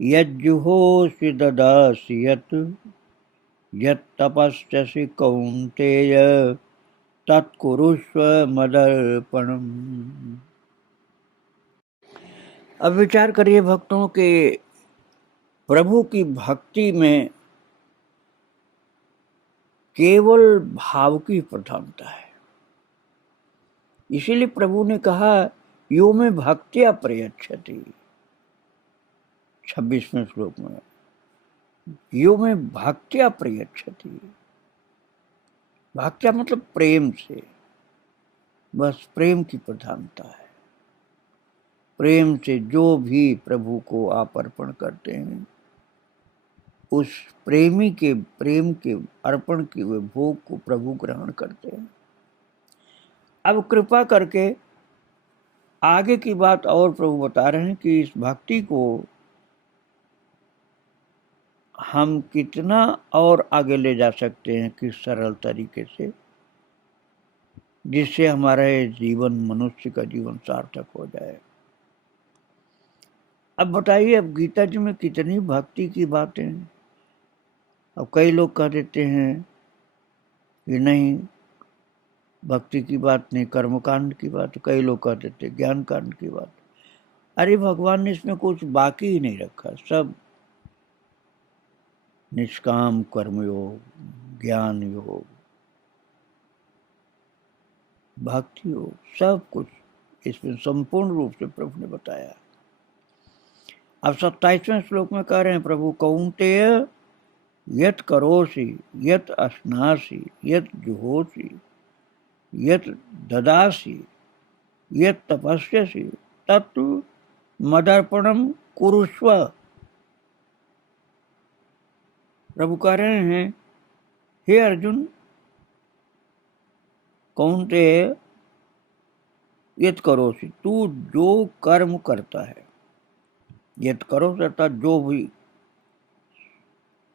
यज्जुहोषि ददासि यत् यत् तपस्यसि कौन्तेय तत्कुरुष्व मदर्पणम्। अब विचार करिए भक्तों के प्रभु की भक्ति में केवल भाव की प्रधानता है। इसीलिए प्रभु ने कहा यो में भक्त्या प्रयच्छति 26वें श्लोक में, यो में भक्त्या प्रयच्छति। भक्त्या मतलब प्रेम से, बस प्रेम की प्रधानता है। प्रेम से जो भी प्रभु को आप अर्पण करते हैं, उस प्रेमी के प्रेम के अर्पण के वे भोग को प्रभु ग्रहण करते हैं। अब कृपा करके आगे की बात और प्रभु बता रहे हैं कि इस भक्ति को हम कितना और आगे ले जा सकते हैं, किस सरल तरीके से, जिससे हमारा जीवन, मनुष्य का जीवन सार्थक हो जाए। अब बताइए, अब गीता जी में कितनी भक्ति की बातें हैं। अब कई लोग कह देते हैं कि नहीं, भक्ति की बात नहीं, कर्मकांड की बात। कई लोग कह देते ज्ञान कांड की बात। अरे भगवान ने इसमें कुछ बाकी ही नहीं रखा। सब निष्काम कर्मयोग, ज्ञान योग, भक्ति योग, सब कुछ इसमें संपूर्ण रूप से प्रभु ने बताया। अब 27वें श्लोक में कह रहे हैं प्रभु, कौन्तेय यत् करोषि यत् अश्नासि यत् जुहोषि यत् ददासि यत् तपस्यसि तत् मदर्पणम कुरुष्व। प्रभु कह रहे हैं, हे अर्जुन, कौन्तेय यत् करोषि, तू जो कर्म करता है, यत् करोषि अर्थात जो भी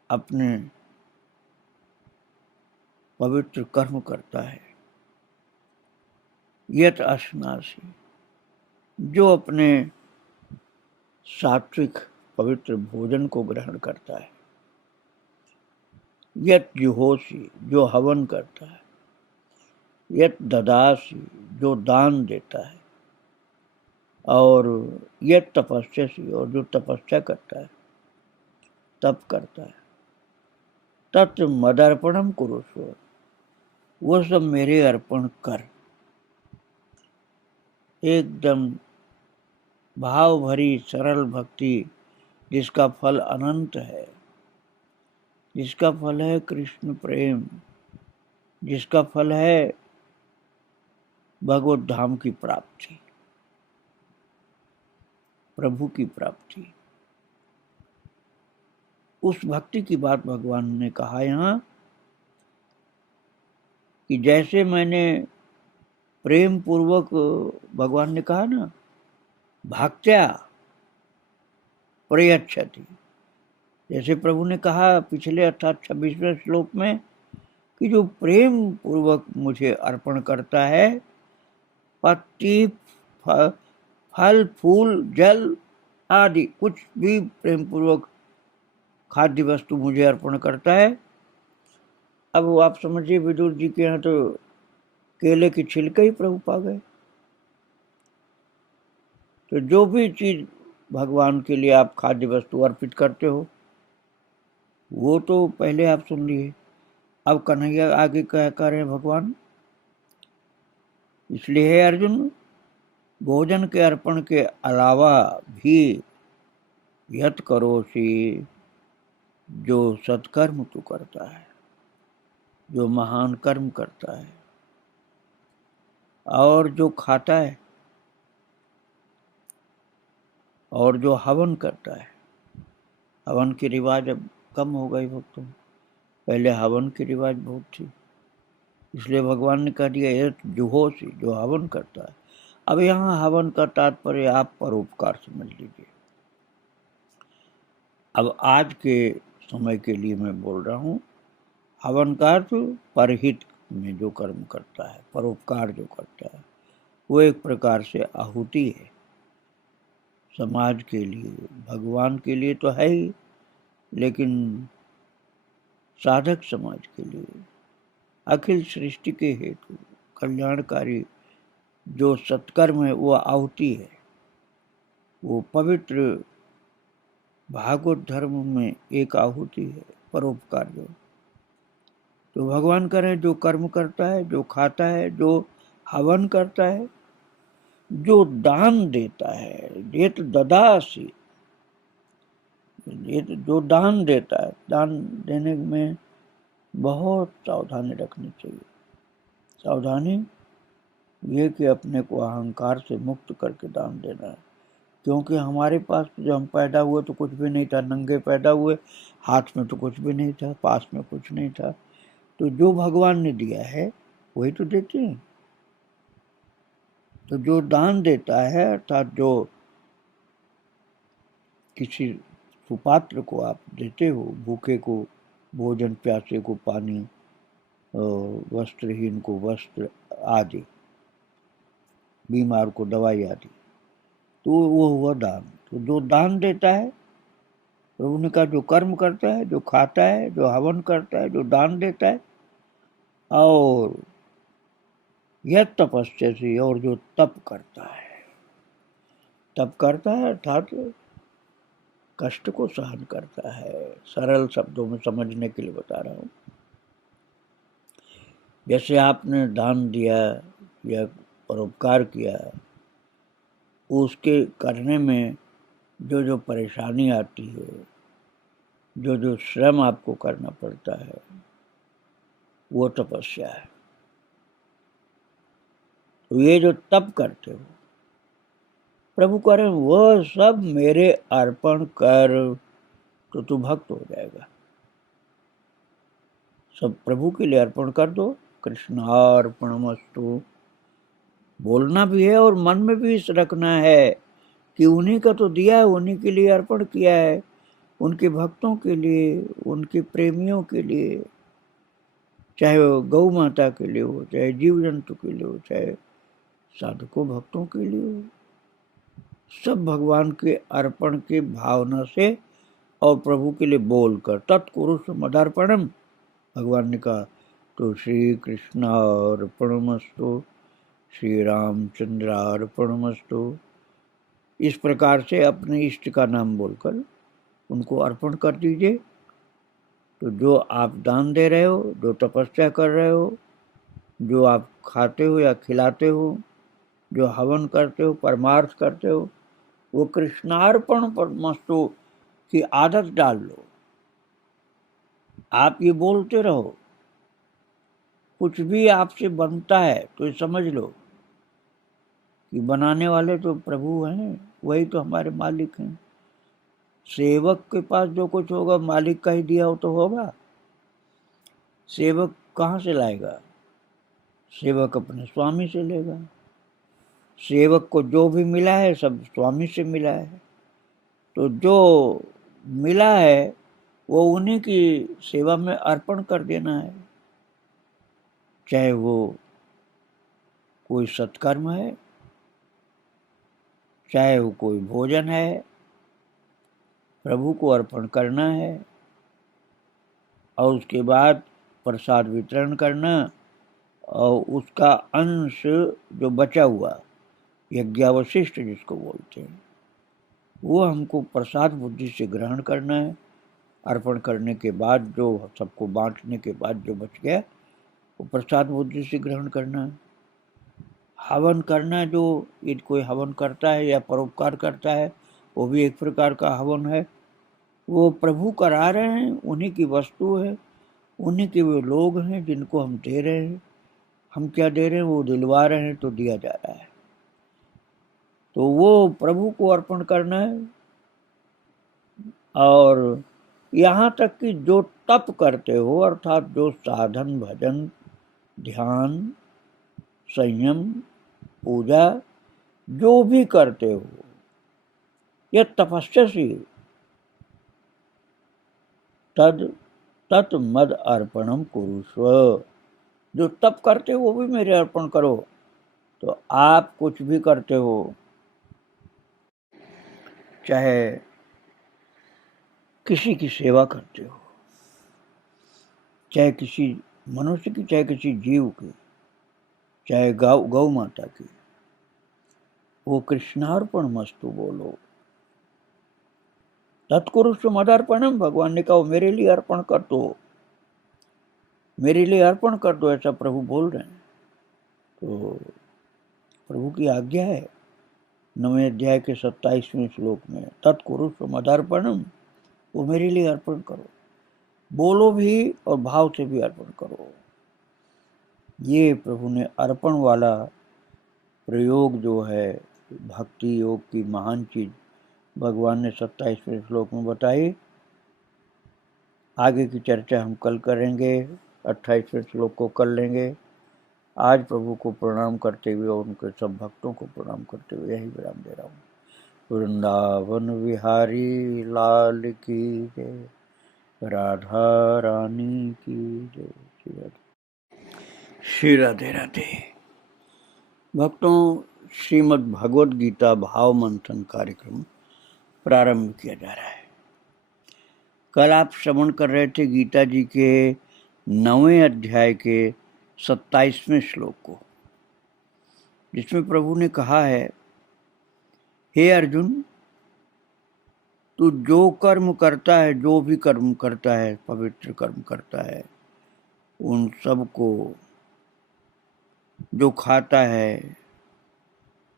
अपने पवित्र कर्म करता है, यत् अश्नासि, जो अपने सात्विक पवित्र भोजन को ग्रहण करता है, यत् जुहोषि, जो हवन करता है, यत् ददासि, जो दान देता है, और यत् तपस्यसि, और जो तपस्या करता है, तप करता है, तत् मदर्पणम कुरुष्व, वो सब मेरे अर्पण कर। एकदम भाव भरी सरल भक्ति, जिसका फल अनंत है, जिसका फल है कृष्ण प्रेम, जिसका फल है भगवत धाम की प्राप्ति, प्रभु की प्राप्ति। उस भक्ति की बात भगवान ने कहा यहाँ कि जैसे मैंने प्रेम पूर्वक, भगवान ने कहा ना, भक्त्या प्रयच्छति। जैसे प्रभु ने कहा पिछले अर्थात 26वें श्लोक में कि जो प्रेम पूर्वक मुझे अर्पण करता है, पत्ती, फल, फूल, जल आदि कुछ भी प्रेम पूर्वक खाद्य वस्तु मुझे अर्पण करता है। अब वो आप समझिए, विदुर जी के यहाँ तो केले की छिलके ही प्रभु पा गए। तो जो भी चीज भगवान के लिए आप खाद्य वस्तु अर्पित करते हो, वो तो पहले आप सुन लिए। अब कन्हैया आगे क्या कह रहे हैं भगवान, इसलिए है अर्जुन, भोजन के अर्पण के अलावा भी यत् करोषि, जो सत्कर्म तू करता है, जो महान कर्म करता है, और जो खाता है और जो हवन करता है। हवन की रिवाज अब कम हो गई भक्तों, पहले हवन की रिवाज बहुत थी, इसलिए भगवान ने कह दिया ये जुहोशी, जो हवन करता है। अब यहाँ हवन का तात्पर्य आप परोपकार समझ लीजिए। अब आज के समय के लिए मैं बोल रहा हूँ, हवन का अर्थ परहित में जो कर्म करता है, परोपकार जो करता है, वो एक प्रकार से आहुति है समाज के लिए, भगवान के लिए तो है ही, लेकिन साधक समाज के लिए, अखिल सृष्टि के हेतु कल्याणकारी जो सत्कर्म है वो आहुति है। वो पवित्र भागवत धर्म में एक आहुति है, परोपकार जो। तो भगवान करें जो कर्म करता है, जो खाता है, जो हवन करता है, जो दान देता है, देत ददासी, जो दान देता है, दान देने में बहुत सावधानी रखनी चाहिए। सावधानी ये कि अपने को अहंकार से मुक्त करके दान देना है, क्योंकि हमारे पास जब हम पैदा हुए तो कुछ भी नहीं था, नंगे पैदा हुए, हाथ में तो कुछ भी नहीं था, पास में कुछ नहीं था, तो जो भगवान ने दिया है वही तो देते हैं। तो जो दान देता है, अर्थात जो किसी सुपात्र को आप देते हो, भूखे को भोजन, प्यासे को पानी, वस्त्रहीन को वस्त्र आदि, बीमार को दवाई आदि, तो वो हुआ दान। तो जो दान देता है, प्रभु ने कहा जो कर्म करता है, जो खाता है, जो हवन करता है, जो दान देता है, और यह तपस्या से, और जो तप करता है, तप करता है अर्थात कष्ट को सहन करता है। सरल शब्दों में समझने के लिए बता रहा हूँ। जैसे आपने दान दिया या परोपकार किया, उसके करने में जो जो परेशानी आती है, जो जो श्रम आपको करना पड़ता है, वो तपस्या है। तो ये जो तप करते हो, प्रभु करें वह सब मेरे अर्पण कर, तो तू भक्त हो जाएगा। सब प्रभु के लिए अर्पण कर दो। कृष्णार्पणमस्तु बोलना भी है और मन में भी रखना है कि उन्हीं का तो दिया है, उन्हीं के लिए अर्पण किया है, उनके भक्तों के लिए, उनके प्रेमियों के लिए, चाहे वो गौ माता के लिए हो, चाहे जीव जंतु के लिए हो, चाहे साधकों भक्तों के लिए हो, सब भगवान के अर्पण के भावना से और प्रभु के लिए बोलकर तत्कुरुष मदार्पणम, भगवान ने कहा। तो श्री कृष्णार्पणमस्तु, श्री रामचंद्रार्पणमस्तु, इस प्रकार से अपने इष्ट का नाम बोलकर उनको अर्पण कर दीजिए। तो जो आप दान दे रहे हो, जो तपस्या कर रहे हो, जो आप खाते हो या खिलाते हो, जो हवन करते हो, परमार्थ करते हो, वो कृष्णार्पण परमस्तु की आदत डाल लो। आप ये बोलते रहो, कुछ भी आपसे बनता है तो ये समझ लो कि बनाने वाले तो प्रभु हैं, वही तो हमारे मालिक हैं। सेवक के पास जो कुछ होगा मालिक का ही दिया हो तो होगा। सेवक कहाँ से लाएगा? सेवक अपने स्वामी से लेगा। सेवक को जो भी मिला है सब स्वामी से मिला है, तो जो मिला है वो उन्हीं की सेवा में अर्पण कर देना है। चाहे वो कोई सत्कर्म है, चाहे वो कोई भोजन है, प्रभु को अर्पण करना है और उसके बाद प्रसाद वितरण करना, और उसका अंश जो बचा हुआ, यज्ञावशिष्ट जिसको बोलते हैं, वो हमको प्रसाद बुद्धि से ग्रहण करना है। अर्पण करने के बाद जो सबको बांटने के बाद जो बच गया वो प्रसाद बुद्धि से ग्रहण करना है। हवन करना, जो यदि कोई हवन करता है या परोपकार करता है, वो भी एक प्रकार का हवन है। वो प्रभु करा रहे हैं, उन्हीं की वस्तु है, उन्हीं के वे लोग हैं जिनको हम दे रहे हैं। हम क्या दे रहे हैं, वो दिलवा रहे हैं तो दिया जा रहा है। तो वो प्रभु को अर्पण करना है। और यहाँ तक कि जो तप करते हो, अर्थात जो साधन भजन ध्यान संयम पूजा जो भी करते हो, यह तपस्यसि तद तत् मद अर्पणम कुरुष्व। जो तप करते हो वो भी मेरे अर्पण करो। तो आप कुछ भी करते हो, चाहे किसी की सेवा करते हो, चाहे किसी मनुष्य की, चाहे किसी जीव की, चाहे गौ माता की, वो कृष्णार्पण मस्तु बोलो। तत्कुरुष्व मदार्पणम, भगवान ने कहा मेरे लिए अर्पण कर दो, मेरे लिए अर्पण कर दो, ऐसा प्रभु बोल रहे हैं। तो प्रभु की आज्ञा है 9वें अध्याय के 27वें श्लोक में, तत्कुरुष्व मदार्पणम, वो मेरे लिए अर्पण करो। बोलो भी और भाव से भी अर्पण करो। ये प्रभु ने अर्पण वाला प्रयोग जो है, भक्ति योग की महान चीज भगवान ने 27वें श्लोक में बताई। आगे की चर्चा हम कल करेंगे, 28वें श्लोक को कर लेंगे। आज प्रभु को प्रणाम करते हुए और उनके सब भक्तों को प्रणाम करते हुए यही विराम दे रहा हूँ। वृंदावन विहारी लाल की जय, राधा रानी की जय। श्री राधे राधे। भक्तों, श्रीमद् भगवद गीता भाव मंथन कार्यक्रम प्रारंभ किया जा रहा है। कल आप श्रवण कर रहे थे गीता जी के 9वें अध्याय के 27वें श्लोक को, जिसमें प्रभु ने कहा है, हे अर्जुन, तू जो कर्म करता है, जो भी कर्म करता है, पवित्र कर्म करता है, उन सब को, जो खाता है,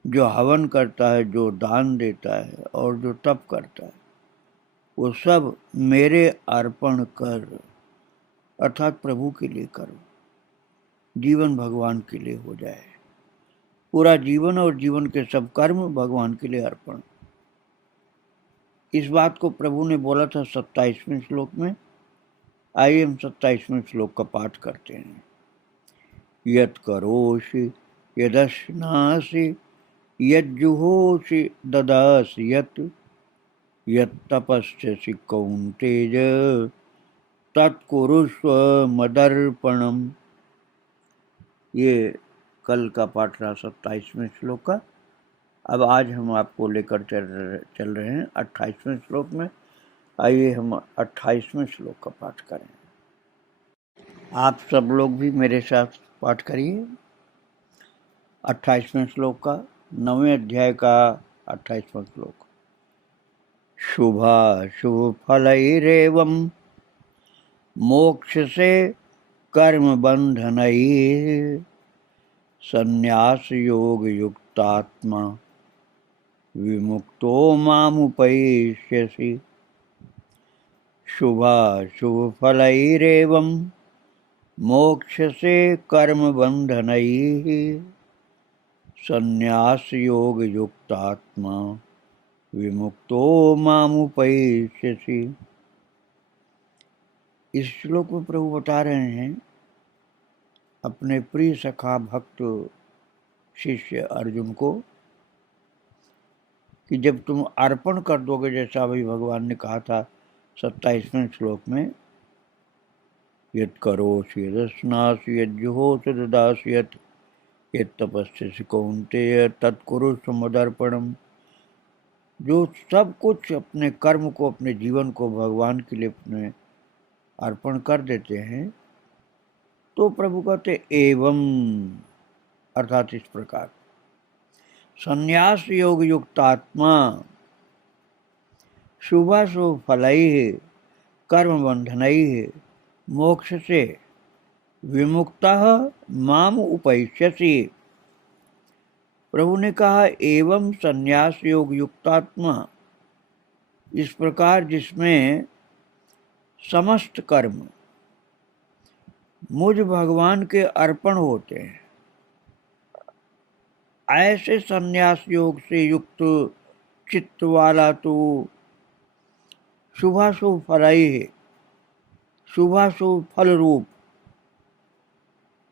जो हवन करता है, जो दान देता है और जो तप करता है, वो सब मेरे अर्पण कर, अर्थात प्रभु के लिए करो। जीवन भगवान के लिए हो जाए, पूरा जीवन और जीवन के सब कर्म भगवान के लिए अर्पण। इस बात को प्रभु ने बोला था 27वें श्लोक में। आइए हम 27वें श्लोक का पाठ करते हैं। यत् करोषि यदश्नासि यज्जुहोषि ददासि यत् यत्तपस्यसि कौन्तेय तत्कुरुष्व मदर्पणम। ये कल का पाठ रहा 27वें श्लोक का। अब आज हम आपको लेकर चल रहे हैं 28वें श्लोक में। आइए हम 28वें श्लोक का पाठ करें। आप सब लोग भी मेरे साथ पाठ करिए 28वें श्लोक का, 9वें अध्याय का 28वां श्लोक। शुभाशुभ फलैरेवं मोक्ष से कर्म बंधनैः संन्यास योग युक्तात्मा विमुक्तो मामुपैष्यसि। शुभाशुभ फलैरेवं मोक्ष से कर्म बंधनैः संन्यास योग युक्तात्मा विमुक्तो मामुपैष्यसि। इस श्लोक में प्रभु बता रहे हैं अपने प्रिय सखा भक्त शिष्य अर्जुन को कि जब तुम अर्पण कर दोगे, जैसा अभी भगवान ने कहा था 27वें श्लोक में, यत् करोषि यदश्नासि यज्जुहोषि ददासि यत् यत्तपस्यसि कौन्तेय तत्कुरुष्व मदर्पणम। जो सब कुछ अपने कर्म को, अपने जीवन को भगवान के लिए अपने अर्पण कर देते हैं, तो प्रभु कहते एवं, अर्थात इस प्रकार, संन्यास योग युक्तात्मा शुभाशुभ फलैः कर्म बंधनैः मोक्ष से विमुक्तः माम उपैष्यसि। प्रभु ने कहा एवं संन्यास योग युक्तात्मा, इस प्रकार जिसमें समस्त कर्म मुझ भगवान के अर्पण होते हैं, ऐसे संन्यास योग से युक्त चित्त वाला तो शुभाशुभ फलई है, शुभाशुभ फल रूप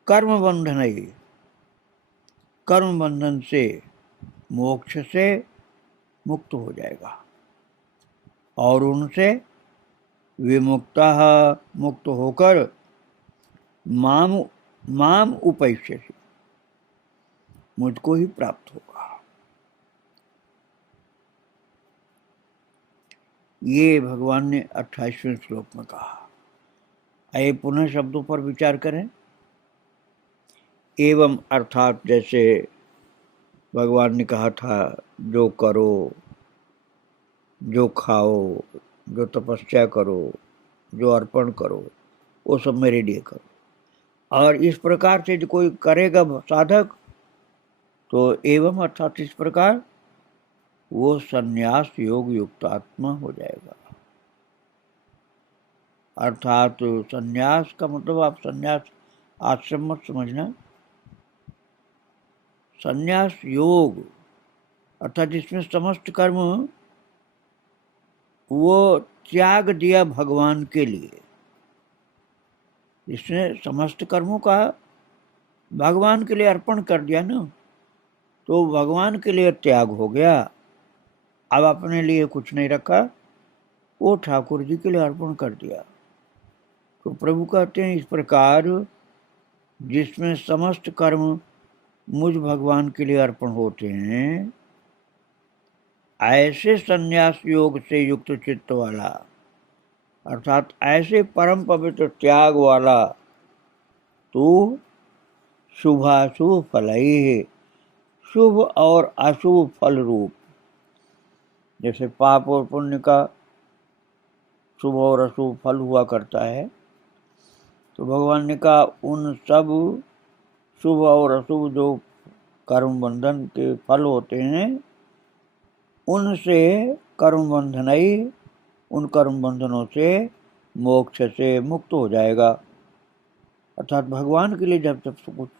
कर्म बंधन है, कर्म बंधन से मोक्ष से मुक्त हो जाएगा और उनसे विमुक्ता मुक्त होकर माम उपैष्यसि, मुझको ही प्राप्त होगा। ये भगवान ने 28वें श्लोक में कहा। आइए पुनः शब्दों पर विचार करें। एवं अर्थात जैसे भगवान ने कहा था, जो करो, जो खाओ, जो तपस्या करो, जो अर्पण करो, वो सब मेरे लिए करो। और इस प्रकार से जो कोई करेगा साधक, तो एवं अर्थात इस प्रकार वो संन्यास योग युक्त आत्मा हो जाएगा। अर्थात संन्यास का मतलब आप संन्यास आश्रम मत समझना। संन्यास योग अर्थात जिसमें समस्त कर्म वो त्याग दिया भगवान के लिए, इसने समस्त कर्मों का भगवान के लिए अर्पण कर दिया ना, तो भगवान के लिए त्याग हो गया। अब अपने लिए कुछ नहीं रखा, वो ठाकुर जी के लिए अर्पण कर दिया। तो प्रभु कहते हैं इस प्रकार जिसमें समस्त कर्म मुझ भगवान के लिए अर्पण होते हैं, ऐसे संन्यास योग से युक्त चित्त वाला अर्थात ऐसे परम पवित्र त्याग वाला तो शुभाशुभ फलई है, शुभ और अशुभ फल रूप। जैसे पाप और पुण्य का शुभ और अशुभ फल हुआ करता है, तो भगवान ने कहा उन सब शुभ और अशुभ जो कर्म बंधन के फल होते हैं, उनसे कर्म बंधन ही, उन कर्म बंधनों से मोक्ष से मुक्त हो जाएगा। अर्थात भगवान के लिए जब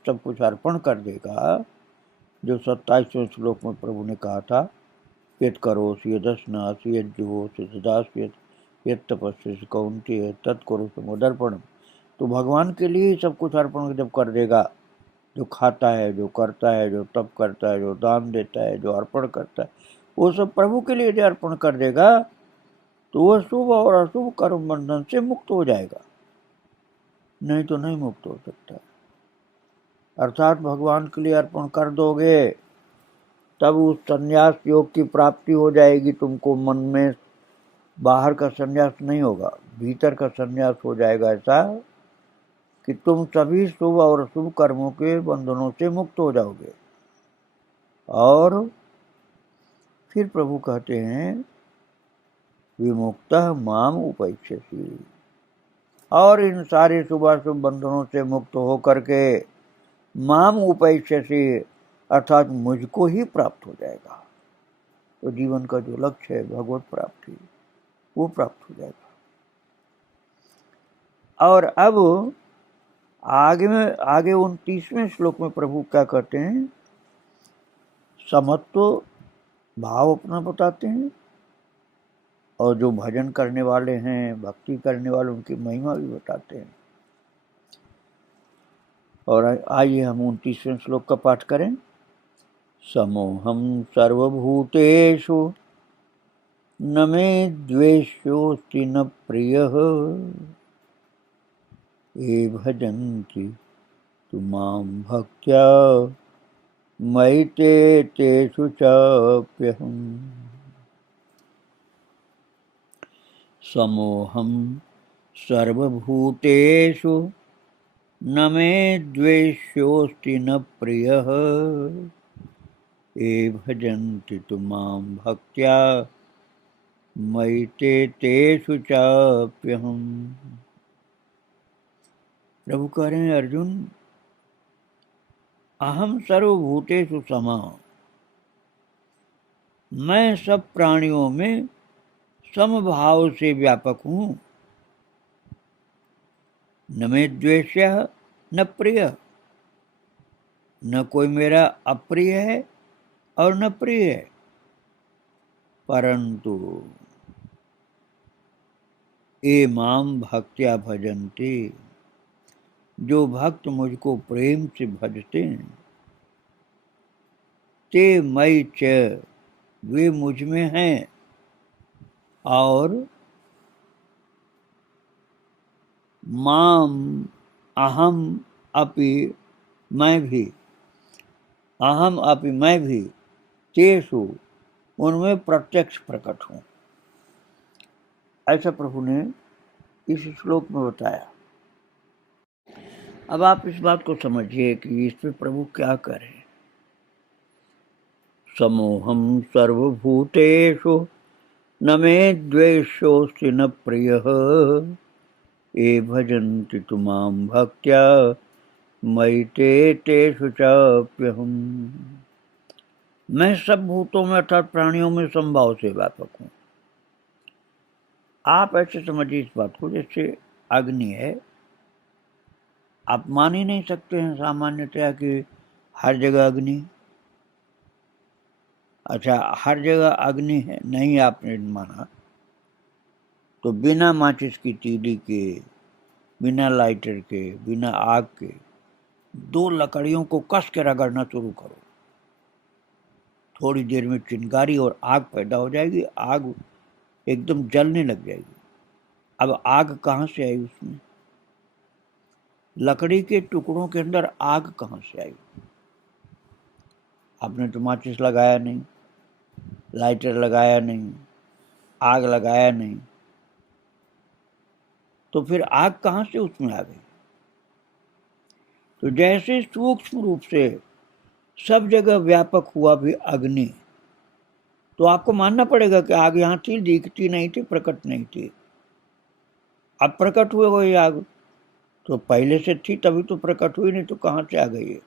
सब कुछ अर्पण कर देगा, जो 27वें श्लोक में प्रभु ने कहा था, यत् करोसि यदश्नासि यज्जुहोसि तदास्यत् यत् तपस्यसि कौन्तेय तत्करोसि मदर्पणम्। तो भगवान के लिए सब कुछ अर्पण जब कर देगा, जो खाता है, जो करता है, जो तप करता है, जो दान देता है, जो अर्पण करता है, वो सब प्रभु के लिए जो अर्पण कर देगा, तो वह शुभ और अशुभ कर्म बंधन से मुक्त हो जाएगा, नहीं तो नहीं मुक्त हो सकता। अर्थात भगवान के लिए अर्पण कर दोगे तब उस संन्यास योग की प्राप्ति हो जाएगी तुमको। मन में बाहर का संन्यास नहीं होगा, भीतर का संन्यास हो जाएगा, ऐसा कि तुम सभी शुभ और अशुभ कर्मों के बंधनों से मुक्त हो जाओगे। और फिर प्रभु कहते हैं विमुक्तः माम उपैष्यसि, और इन सारे शुभाशुभ बंधनों से मुक्त होकर के माम उपैष्यसि अर्थात मुझको ही प्राप्त हो जाएगा। तो जीवन का जो लक्ष्य है भगवत प्राप्ति, वो प्राप्त हो जाएगा। और अब आगे 29वें श्लोक में प्रभु क्या कहते हैं, समत्व भाव अपना बताते हैं, और जो भजन करने वाले हैं, भक्ति करने वाले, उनकी महिमा भी बताते हैं। और आइए हम 29वें श्लोक का पाठ करें। समोहम सर्वभूतेषु न मे द्वेष्योऽस्ति न प्रियः, ये भजन्ति तु मां भक्त्या मयि ते तेषु चाप्यहम्। समोहम सर्वभूतेषु न मे द्वेष्योऽस्ति न प्रियः, ये भजन्ति तु मां भक्त्या मयि ते तेषु चाप्यहम्। प्रभु कह रहे हैं अर्जुन, अहम सर्वभूतेषु समा, मैं सब प्राणियों में समभाव से व्यापक हूँ। न मे द्वेष्यः न प्रिय, न कोई मेरा अप्रिय है और न प्रिय है, परंतु ये माम भक्त्या भजन्ते, जो भक्त मुझको प्रेम से भजते हैं, ते मई च, वे मुझ में हैं, और माम अहम अपि, मैं भी, अहम अपि मैं भी, तेषु उनमें प्रत्यक्ष प्रकट हूँ। ऐसा प्रभु ने इस श्लोक में बताया। अब आप इस बात को समझिए कि इसमें प्रभु क्या करें। समोहम सर्वभूतेषु न मे द्वेषोऽस्ति न प्रियः, ये भजन्ति तु मां भक्त्या मयि ते तेषु चाप्यहम्। मैं सब भूतों में अर्थात प्राणियों में समभाव से व्यापक हूँ। आप ऐसे समझिए इस बात को, जैसे अग्नि है, आप मान ही नहीं सकते हैं सामान्यतया कि हर जगह अग्नि, अच्छा हर जगह अग्नि है, नहीं आपने माना तो बिना माचिस की तीली के, बिना लाइटर के, बिना आग के, दो लकड़ियों को कस के रगड़ना शुरू करो, थोड़ी देर में चिंगारी और आग पैदा हो जाएगी, आग एकदम जलने लग जाएगी। अब आग कहाँ से आई उसमें? लकड़ी के टुकड़ों के अंदर आग कहाँ से आई? आपने तो माचिस लगाया नहीं, लाइटर लगाया नहीं, आग लगाया नहीं, तो फिर आग कहाँ से उसमें आ गई? तो जैसे सूक्ष्म रूप से सब जगह व्यापक हुआ भी अग्नि, तो आपको मानना पड़ेगा कि आग यहाँ थी, दिखती नहीं थी, प्रकट नहीं थी। अब प्रकट हुए वही आग, तो पहले से थी तभी तो प्रकट हुई, नहीं तो कहाँ से आ गई है?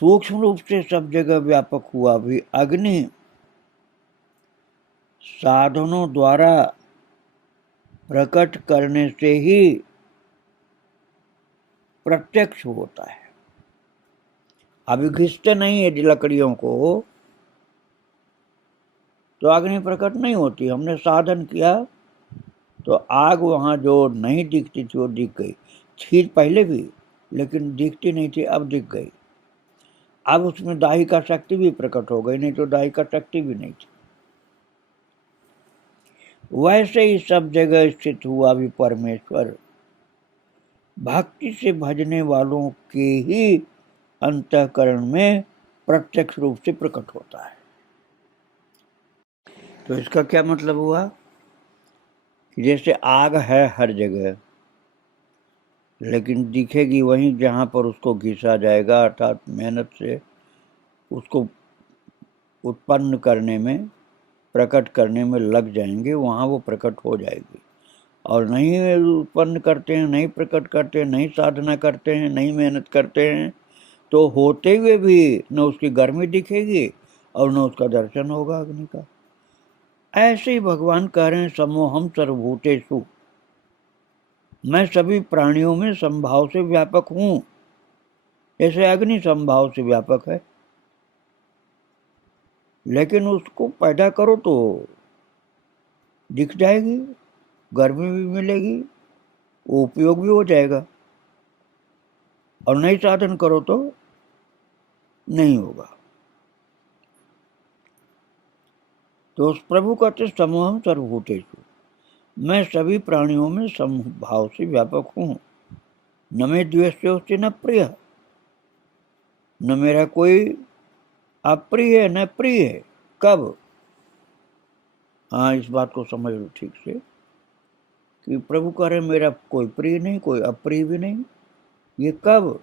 सूक्ष्म रूप से सब जगह व्यापक हुआ भी अग्नि साधनों द्वारा प्रकट करने से ही प्रत्यक्ष होता है। अभी घिसते नहीं है लकड़ियों को तो अग्नि प्रकट नहीं होती। हमने साधन किया तो आग वहाँ जो नहीं दिखती थी वो दिख गई, थी पहले भी लेकिन दिखती नहीं थी, अब दिख गई। अब उसमें दाही का शक्ति भी प्रकट हो गई, नहीं तो दाही का शक्ति भी नहीं थी। वैसे ही सब जगह स्थित हुआ भी परमेश्वर भक्ति से भजने वालों के ही अंतःकरण में प्रत्यक्ष रूप से प्रकट होता है। तो इसका क्या मतलब हुआ कि जैसे आग है हर जगह, लेकिन दिखेगी वहीं जहाँ पर उसको घिसा जाएगा, अर्थात मेहनत से उसको उत्पन्न करने में, प्रकट करने में लग जाएंगे, वहाँ वो प्रकट हो जाएगी। और नहीं उत्पन्न करते हैं, नहीं प्रकट करते हैं, नहीं साधना करते हैं, नहीं मेहनत करते हैं, तो होते हुए भी न उसकी गर्मी दिखेगी और न उसका दर्शन होगा अग्नि का। ऐसे ही भगवान कह रहे हैं समोहम सर्वभूतेषु, मैं सभी प्राणियों में समभाव से व्यापक हूँ। जैसे अग्नि समभाव से व्यापक है, लेकिन उसको पैदा करो तो दिख जाएगी, गर्मी भी मिलेगी, वो उपयोग भी हो जाएगा, और नहीं साधन करो तो नहीं होगा। तो उस प्रभु कहते समूहम सर्वभूतेषु, मैं सभी प्राणियों में समभाव से व्यापक हूँ। न मे द्वेष्योऽस्ति न प्रिय, न मेरा कोई अप्रिय है न प्रिय है। कब? हाँ, इस बात को समझ लो ठीक से कि प्रभु कह रहे मेरा कोई प्रिय नहीं, कोई अप्रिय भी नहीं। ये कब?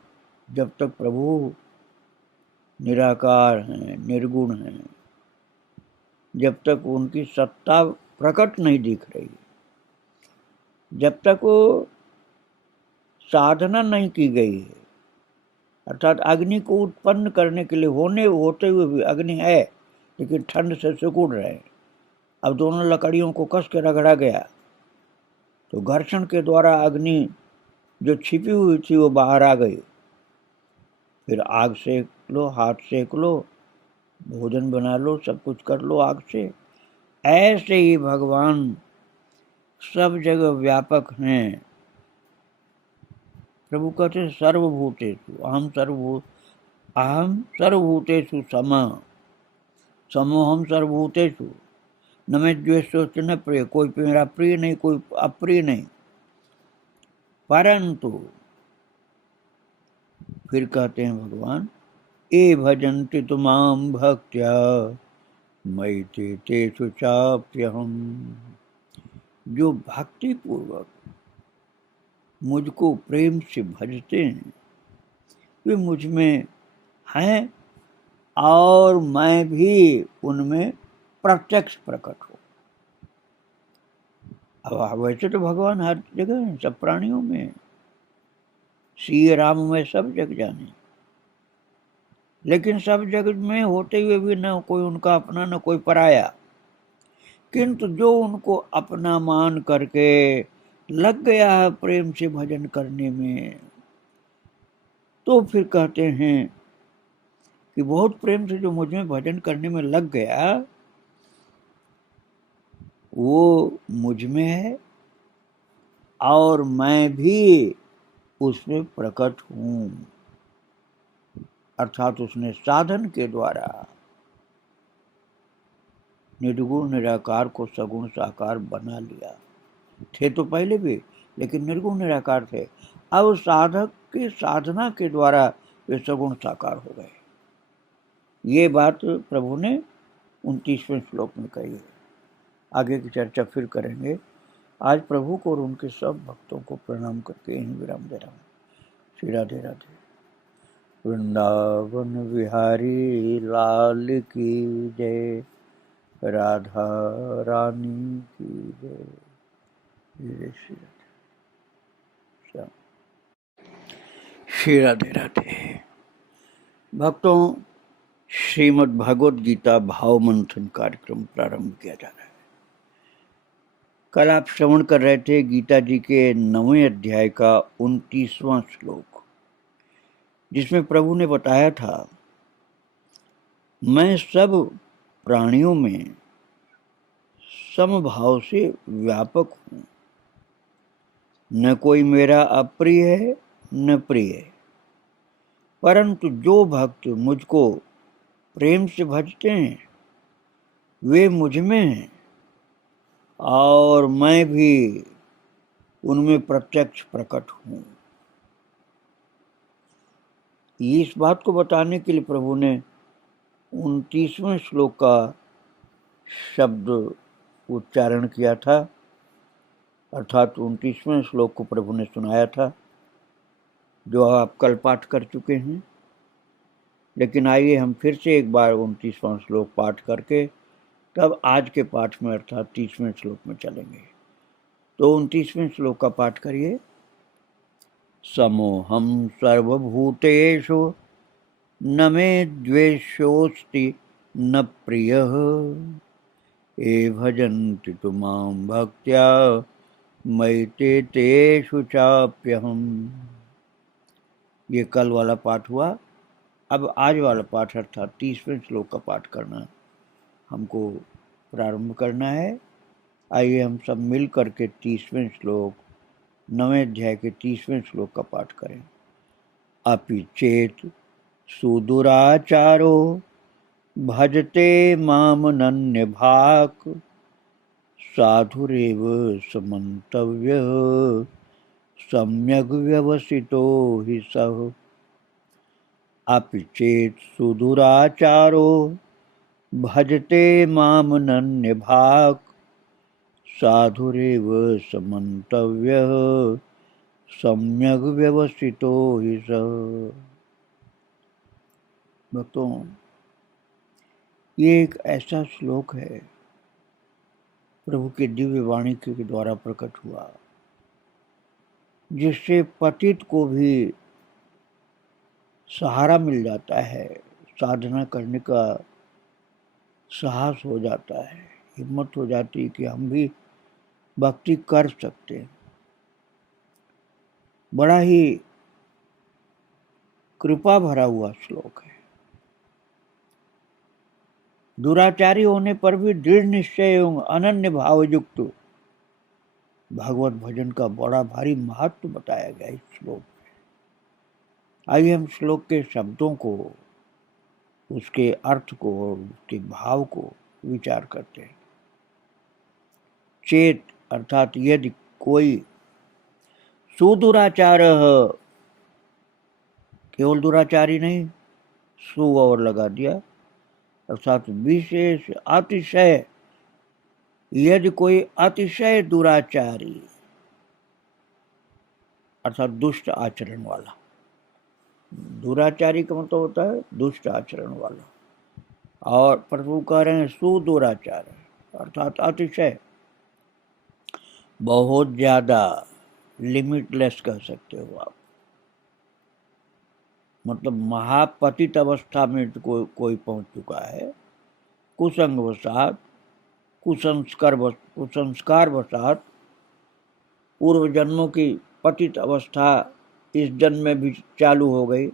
जब तक प्रभु निराकार हैं, निर्गुण हैं, जब तक उनकी सत्ता प्रकट नहीं दिख रही, जब तक वो साधना नहीं की गई है, अर्थात अग्नि को उत्पन्न करने के लिए होते हुए भी अग्नि है लेकिन ठंड से सिकुड़ रहे हैं, अब दोनों लकड़ियों को कस के रगड़ा गया तो घर्षण के द्वारा अग्नि जो छिपी हुई थी वो बाहर आ गई। फिर आग सेक लो, हाथ सेक लो, भोजन बना लो, सब कुछ कर लो आग से। ऐसे ही भगवान सब जगह व्यापक हैं। प्रभु कहते सर्वभूतेषु अहम सर्वभूतेषु समोहम सर्वभूतेषु न मैं द्वेषोच न प्रिय। कोई मेरा प्रिय नहीं, कोई अप्रिय नहीं। परंतु फिर कहते हैं भगवान, ये भजन्ति तुमाम भक्त्या मयि ते तेषु चाप्यहम्। जो भक्ति पूर्वक मुझको प्रेम से भजते हैं वे मुझ में हैं और मैं भी उनमें प्रत्यक्ष प्रकट हूँ। अब वैसे तो भगवान हर जगह है, सब प्राणियों में, श्री राम में सब जग जाने, लेकिन सब जगत में होते हुए भी न कोई उनका अपना न कोई पराया। किंतु जो उनको अपना मान करके लग गया है प्रेम से भजन करने में, तो फिर कहते हैं कि बहुत प्रेम से जो मुझ में भजन करने में लग गया वो मुझ में है और मैं भी उसमें प्रकट हूं। अर्थात उसने साधन के द्वारा निर्गुण निराकार को सगुण साकार बना लिया। थे तो पहले भी, लेकिन निर्गुण निराकार थे। अब साधक की साधना के द्वारा वे सगुण साकार हो गए। ये बात प्रभु ने 29वें श्लोक में कही है। आगे की चर्चा फिर करेंगे। आज प्रभु को और उनके सब भक्तों को प्रणाम करके यहीं विराम दे रहा हूँ। श्री राधे राधे। वृंदावन विहारी लाल की जय, राधा रानी की जय। श्री राधे राधे। भक्तों, श्रीमद् भागवत गीता भाव मंथन कार्यक्रम प्रारंभ किया जा रहा है। कल आप श्रवण कर रहे थे गीता जी के 9वें अध्याय का 29वां श्लोक, जिसमें प्रभु ने बताया था, मैं सब प्राणियों में समभाव से व्यापक हूँ, न कोई मेरा अप्रिय है न प्रिय है। परंतु जो भक्त मुझको प्रेम से भजते हैं वे मुझ में हैं और मैं भी उनमें प्रत्यक्ष प्रकट हूँ। इस बात को बताने के लिए प्रभु ने 29वें श्लोक का शब्द उच्चारण किया था, अर्थात 29वें श्लोक को प्रभु ने सुनाया था, जो आप कल पाठ कर चुके हैं। लेकिन आइए हम फिर से एक बार 29वां श्लोक पाठ करके तब आज के पाठ में अर्थात 30वें श्लोक में चलेंगे। तो 29वें श्लोक का पाठ करिए। समोहम सर्वभूतेषु न मे द्वेषोऽस्ति न प्रियः, ये भजन्ति तु मां भक्त्या मयि ते तेषु चाप्यहम्। ये कल वाला पाठ हुआ। अब आज वाला पाठ अर्थात 30वें श्लोक का पाठ करना हमको प्रारंभ करना है। आइए हम सब मिल करके 30वें श्लोक 9वें अध्याय के 30वें श्लोक का पाठ करें। अपि चेत सुदुराचारो भजते मामनन्य भाक्, साधुरेव समन्तव्यः सम्यग् व्यवसितो हि सः। अपि चेत् सुदुराचारो भजते मामनन्य भाक्, साधुरेव समन्तव्यः सम्यग् व्यवसितो हि सः। भक्तों, ये एक ऐसा श्लोक है प्रभु के दिव्य वाणी के द्वारा प्रकट हुआ, जिससे पतित को भी सहारा मिल जाता है, साधना करने का साहस हो जाता है। हिम्मत हो जाती कि हम भी भक्ति कर सकते हैं। बड़ा ही कृपा भरा हुआ श्लोक है। दुराचारी होने पर भी दृढ़ निश्चय एवं अनन्य भाव युक्त भागवत भजन का बड़ा भारी महत्व बताया गया इस श्लोक में। आइए हम श्लोक के शब्दों को, उसके अर्थ को और उसके भाव को विचार करते हैं। चेत अर्थात यदि कोई सुदुराचार, केवल दुराचारी नहीं, सु और लगा दिया, अर्थात विशेष अतिशय, यदि कोई अतिशय दुराचारी अर्थात दुष्ट आचरण वाला, दुराचारी का मतलब होता है दुष्ट आचरण वाला, और प्रभु कह रहे हैं सुदुराचार अर्थात अतिशय, बहुत ज्यादा, लिमिटलेस कह सकते हो आप, मतलब महापतित अवस्था में कोई पहुंच चुका है, कुसंगवशात, कुसंस्कार वशात पूर्व जन्मों की पतित अवस्था इस जन्म में भी चालू हो गई,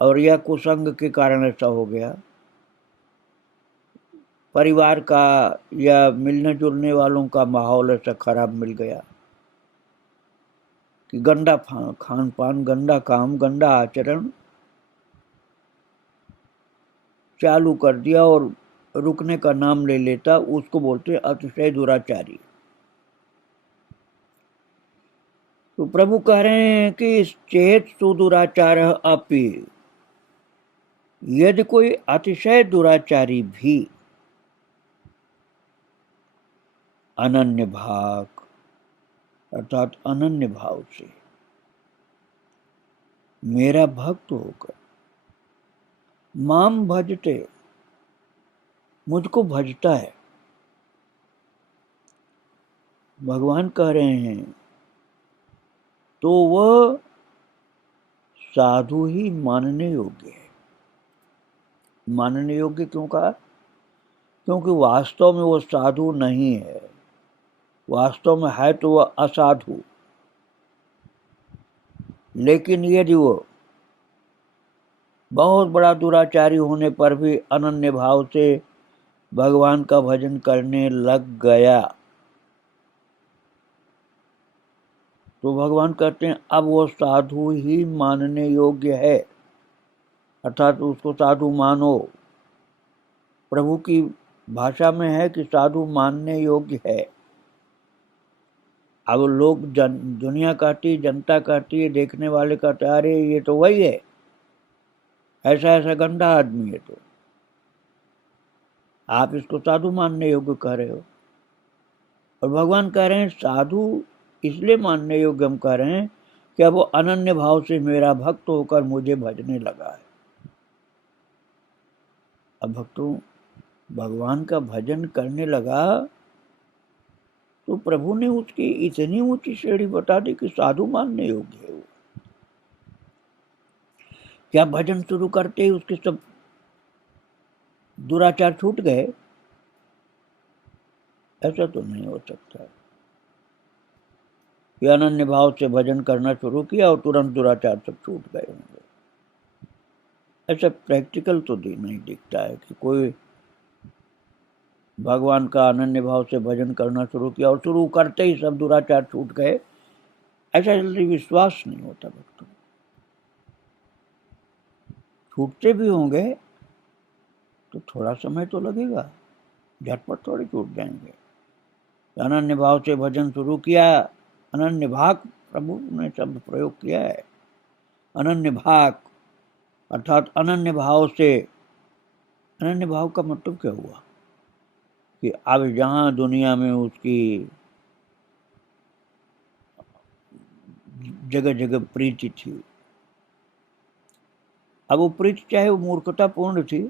और यह कुसंग के कारण ऐसा हो गया। परिवार का या मिलने जुलने वालों का माहौल ऐसा खराब मिल गया कि गंदा खान पान, गंदा काम, गंदा आचरण चालू कर दिया और रुकने का नाम ले लेता, उसको बोलते अतिशय दुराचारी। तो प्रभु कह रहे हैं कि चेत सुदुराचार अपि, यदि कोई अतिशय दुराचारी भी अनन्य भाग अर्थात अनन्य भाव से मेरा भक्त होकर माम भजते, मुझको भजता है, भगवान कह रहे हैं, तो वह साधु ही मानने योग्य है। मानने योग्य क्यों कहा? क्योंकि वास्तव में वो साधु नहीं है, वास्तव में है तो वह असाधु। लेकिन यदि वो बहुत बड़ा दुराचारी होने पर भी अनन्य भाव से भगवान का भजन करने लग गया, तो भगवान कहते हैं अब वो साधु ही मानने योग्य है, अर्थात उसको साधु मानो। प्रभु की भाषा में है कि साधु मानने योग्य है। अब लोग दुनिया कहती, जनता कहती है, देखने वाले कहते अरे ये तो वही है, ऐसा ऐसा गंदा आदमी है, तो आप इसको साधु मानने योग्य कह रहे हो। और भगवान कह रहे हैं साधु इसलिए मानने योग्य हम कह रहे हैं कि अब वो अनन्य भाव से मेरा भक्त होकर मुझे भजने लगा है। अब भक्तों भगवान का भजन करने लगा तो प्रभु ने उसकी इतनी ऊंची श्रेणी बता दी कि साधु मानने योग्य है वो। क्या भजन शुरू करते ही उसके सब दुराचार छूट गए? ऐसा तो नहीं हो सकता कि अनन्य भाव से भजन करना शुरू किया और तुरंत दुराचार सब छूट गए होंगे। ऐसा प्रैक्टिकल तो नहीं दिखता है कि कोई भगवान का अनन्य भाव से भजन करना शुरू किया और शुरू करते ही सब दुराचार छूट गए, ऐसा जल्दी विश्वास नहीं होता भक्तों। छूटते भी होंगे तो थोड़ा समय तो लगेगा, झटपट थोड़ी छूट जाएंगे। अनन्य भाव से भजन शुरू किया, अनन्य भाग प्रभु ने शब्द प्रयोग किया है, अनन्य भाग अर्थात अनन्य भाव से। अनन्य भाव का मतलब क्या हुआ कि अब जहां दुनिया में उसकी जगह जगह प्रीति थी, अब वो प्रीति चाहे वो मूर्खता पूर्ण थी,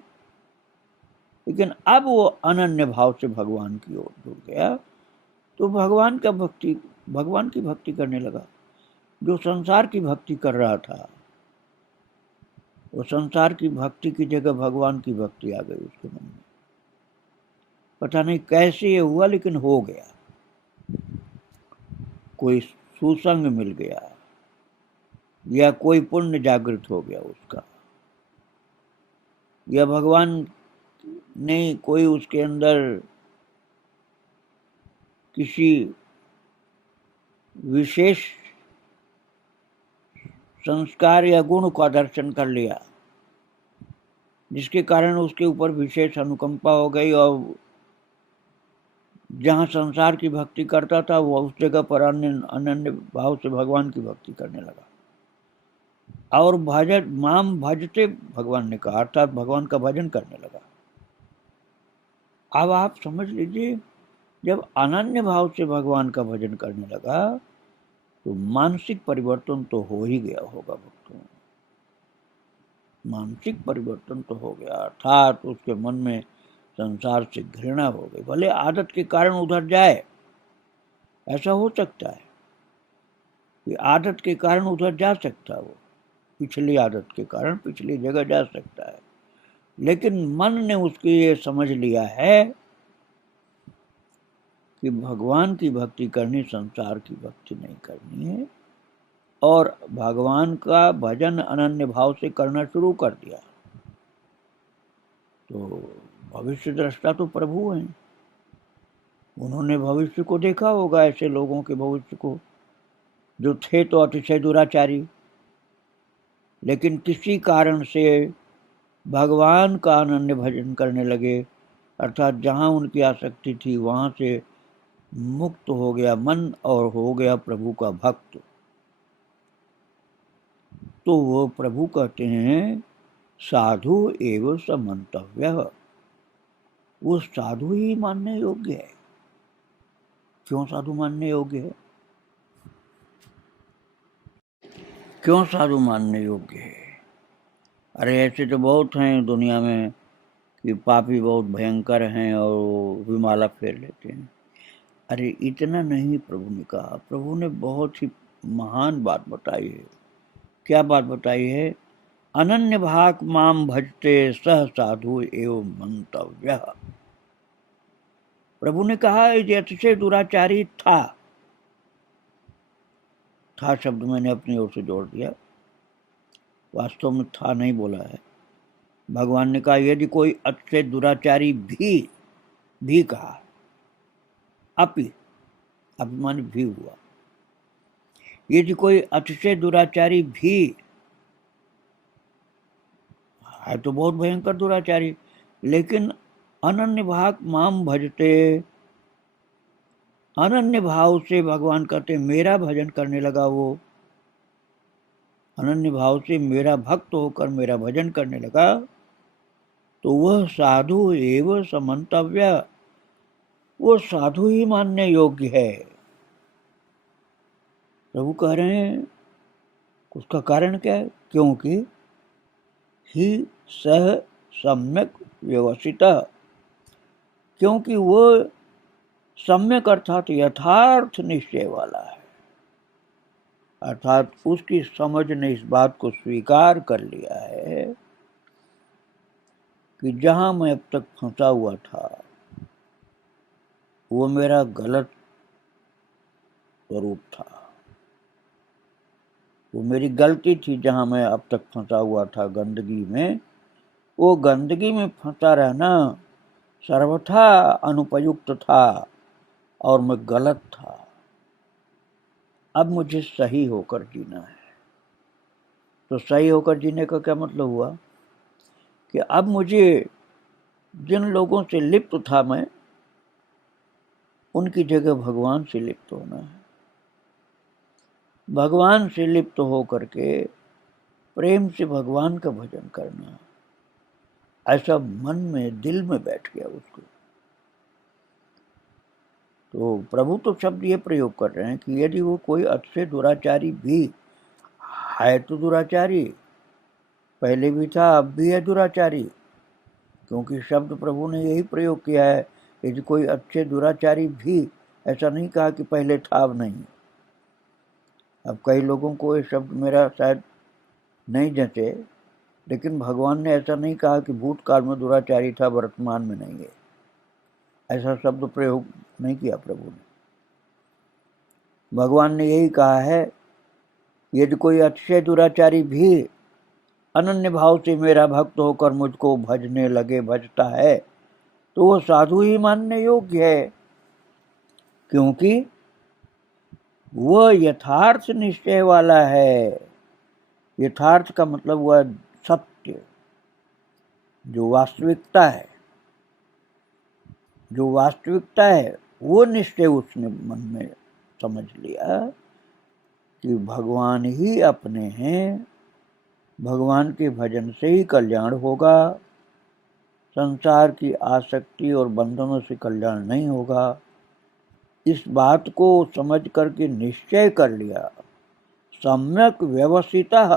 लेकिन अब वो अनन्य भाव से भगवान की ओर जुड़ गया, तो भगवान की भक्ति करने लगा। जो संसार की भक्ति कर रहा था, वो संसार की भक्ति की जगह भगवान की भक्ति आ गई उसके मन में। पता नहीं कैसे ये हुआ, लेकिन हो गया। कोई सुसंग मिल गया या कोई पुण्य जागृत हो गया उसका, या भगवान ने कोई उसके अंदर किसी विशेष संस्कार या गुण का दर्शन कर लिया, जिसके कारण उसके ऊपर विशेष अनुकंपा हो गई, और जहाँ संसार की भक्ति करता था वो उस जगह पर अनन्य भाव से भगवान की भक्ति करने लगा। और भजन माम भजते, भगवान ने कहा, अर्थात भगवान का भजन करने लगा। अब आप समझ लीजिए, जब अनन्य भाव से भगवान का भजन करने लगा तो मानसिक परिवर्तन तो हो ही गया होगा भक्तों। मानसिक परिवर्तन तो हो गया, अर्थात उसके मन में संसार से घृणा हो गई। भले आदत के कारण उधर जाए, ऐसा हो सकता है कि आदत के कारण उधर जा सकता है, वो पिछली आदत के कारण पिछली जगह जा सकता है, लेकिन मन ने उसकी ये समझ लिया है कि भगवान की भक्ति करनी, संसार की भक्ति नहीं करनी है, और भगवान का भजन अनन्य भाव से करना शुरू कर दिया। तो भविष्य दृष्टा तो प्रभु हैं, उन्होंने भविष्य को देखा होगा, ऐसे लोगों के भविष्य को जो थे तो अतिशय दुराचारी, लेकिन किसी कारण से भगवान का अनन्य भजन करने लगे, अर्थात जहाँ उनकी आसक्ति थी वहाँ से मुक्त हो गया मन और हो गया प्रभु का भक्त। तो वो प्रभु कहते हैं साधु एवं समंतव्य, वो साधु ही मानने योग्य है। क्यों साधु मानने योग्य है? क्यों साधु मानने योग्य है? अरे ऐसे तो बहुत हैं दुनिया में कि पापी बहुत भयंकर हैं और वो माला फेर लेते हैं। अरे इतना नहीं प्रभु ने कहा, प्रभु ने बहुत ही महान बात बताई है। क्या बात बताई है? अनन्य भाग माम भजते सह साधु एवं मंतव्य। प्रभु ने कहा ये अतिशय दुराचारी था शब्द मैंने अपनी ओर से जोड़ दिया, वास्तव में था नहीं बोला है। भगवान ने कहा यदि कोई अतिशय दुराचारी भी कहा, अभिमान भी हुआ, यदि कोई अतिशय दुराचारी भी है तो बहुत भयंकर दुराचारी, लेकिन अनन्य भाग माम भजते, अनन्य भाव से भगवान कहते मेरा भजन करने लगा, वो अनन्य भाव से मेरा भक्त होकर मेरा भजन करने लगा, तो वह साधु एवं समंतव्य, वो साधु ही मानने योग्य है। प्रभु कह रहे हैं उसका कारण क्या है? क्योंकि ही सह सम्यक व्यवस्थित, क्योंकि वो सम्यक अर्थात यथार्थ निश्चय वाला है, अर्थात उसकी समझ ने इस बात को स्वीकार कर लिया है कि जहां मैं अब तक फंसा हुआ था वो मेरा गलत स्वरूप था, वो मेरी गलती थी। जहां मैं अब तक फंसा हुआ था गंदगी में, वो गंदगी में फंसा रहना सर्वथा अनुपयुक्त था और मैं गलत था। अब मुझे सही होकर जीना है। तो सही होकर जीने का क्या मतलब हुआ कि अब मुझे जिन लोगों से लिप्त था मैं, उनकी जगह भगवान से लिप्त होना है। भगवान से लिप्त हो करके प्रेम से भगवान का भजन करना, ऐसा मन में दिल में बैठ गया उसको। तो प्रभु तो शब्द ये प्रयोग कर रहे हैं कि यदि वो कोई अच्छे दुराचारी भी है, तो दुराचारी पहले भी था, अब भी है दुराचारी, क्योंकि शब्द प्रभु ने यही प्रयोग किया है। यदि कोई अच्छे दुराचारी भी, ऐसा नहीं कहा कि पहले था अब नहीं। अब कई लोगों को ये शब्द मेरा शायद नहीं जचे, लेकिन भगवान ने ऐसा नहीं कहा कि भूतकाल में दुराचारी था वर्तमान में नहीं है। ऐसा शब्द प्रयोग नहीं किया प्रभु ने। भगवान ने यही कहा है, यदि कोई अतिशय दुराचारी भी अनन्य भाव से मेरा भक्त होकर मुझको भजने लगे, भजता है, तो वो साधु ही मानने योग्य है, क्योंकि वह यथार्थ निश्चय वाला है। यथार्थ का मतलब हुआ सत्य, जो वास्तविकता है। जो वास्तविकता है वो निश्चय उसने मन में समझ लिया कि भगवान ही अपने हैं, भगवान के भजन से ही कल्याण होगा, संसार की आसक्ति और बंधनों से कल्याण नहीं होगा। इस बात को समझ करके निश्चय कर लिया, सम्यक व्यवस्थितः,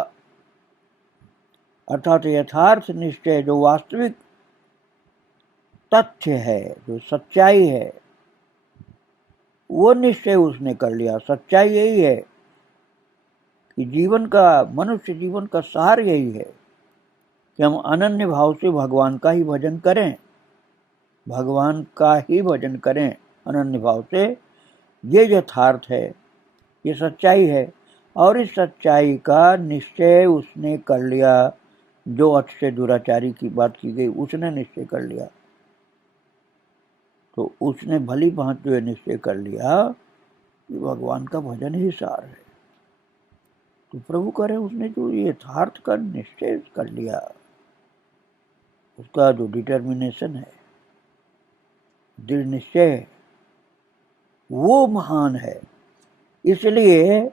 अर्थात यथार्थ निश्चय, जो वास्तविक तथ्य है, जो सच्चाई है, वो निश्चय उसने कर लिया। सच्चाई यही है कि जीवन का, मनुष्य जीवन का सार यही है कि हम अनन्य भाव से भगवान का ही भजन करें, भगवान का ही भजन करें अनन्य भाव से। ये यथार्थ है, ये सच्चाई है, और इस सच्चाई का निश्चय उसने कर लिया। जो अतिशय दुराचारी की बात की गई उसने निश्चय कर लिया, तो उसने भली भांति जो निश्चय कर लिया कि भगवान का भजन ही सार है। तो प्रभु कह रहे उसने जो यथार्थ का निश्चय कर लिया, उसका जो डिटर्मिनेशन है, दृढ़ निश्चय है, वो महान है। इसलिए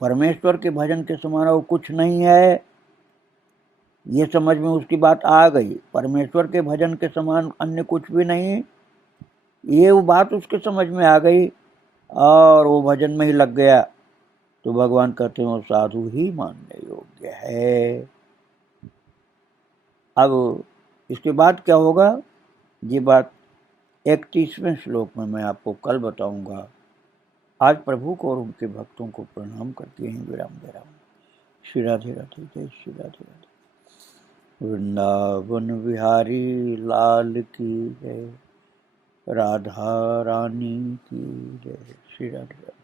परमेश्वर के भजन के समान और कुछ नहीं है, ये समझ में उसकी बात आ गई। परमेश्वर के भजन के समान अन्य कुछ भी नहीं, ये वो बात उसके समझ में आ गई और वो भजन में ही लग गया। तो भगवान कहते हैं वो साधु ही मानने योग्य है। अब इसके बाद क्या होगा, ये बात 31वें श्लोक में मैं आपको कल बताऊंगा। आज प्रभु को और उनके भक्तों को प्रणाम करके ही विराम दे रहा हूँ। श्री राधे राधे, जय श्री राधे राधे। वृंदावन बिहारी लाल की जय, राधा रानी की जय। श्री राधे।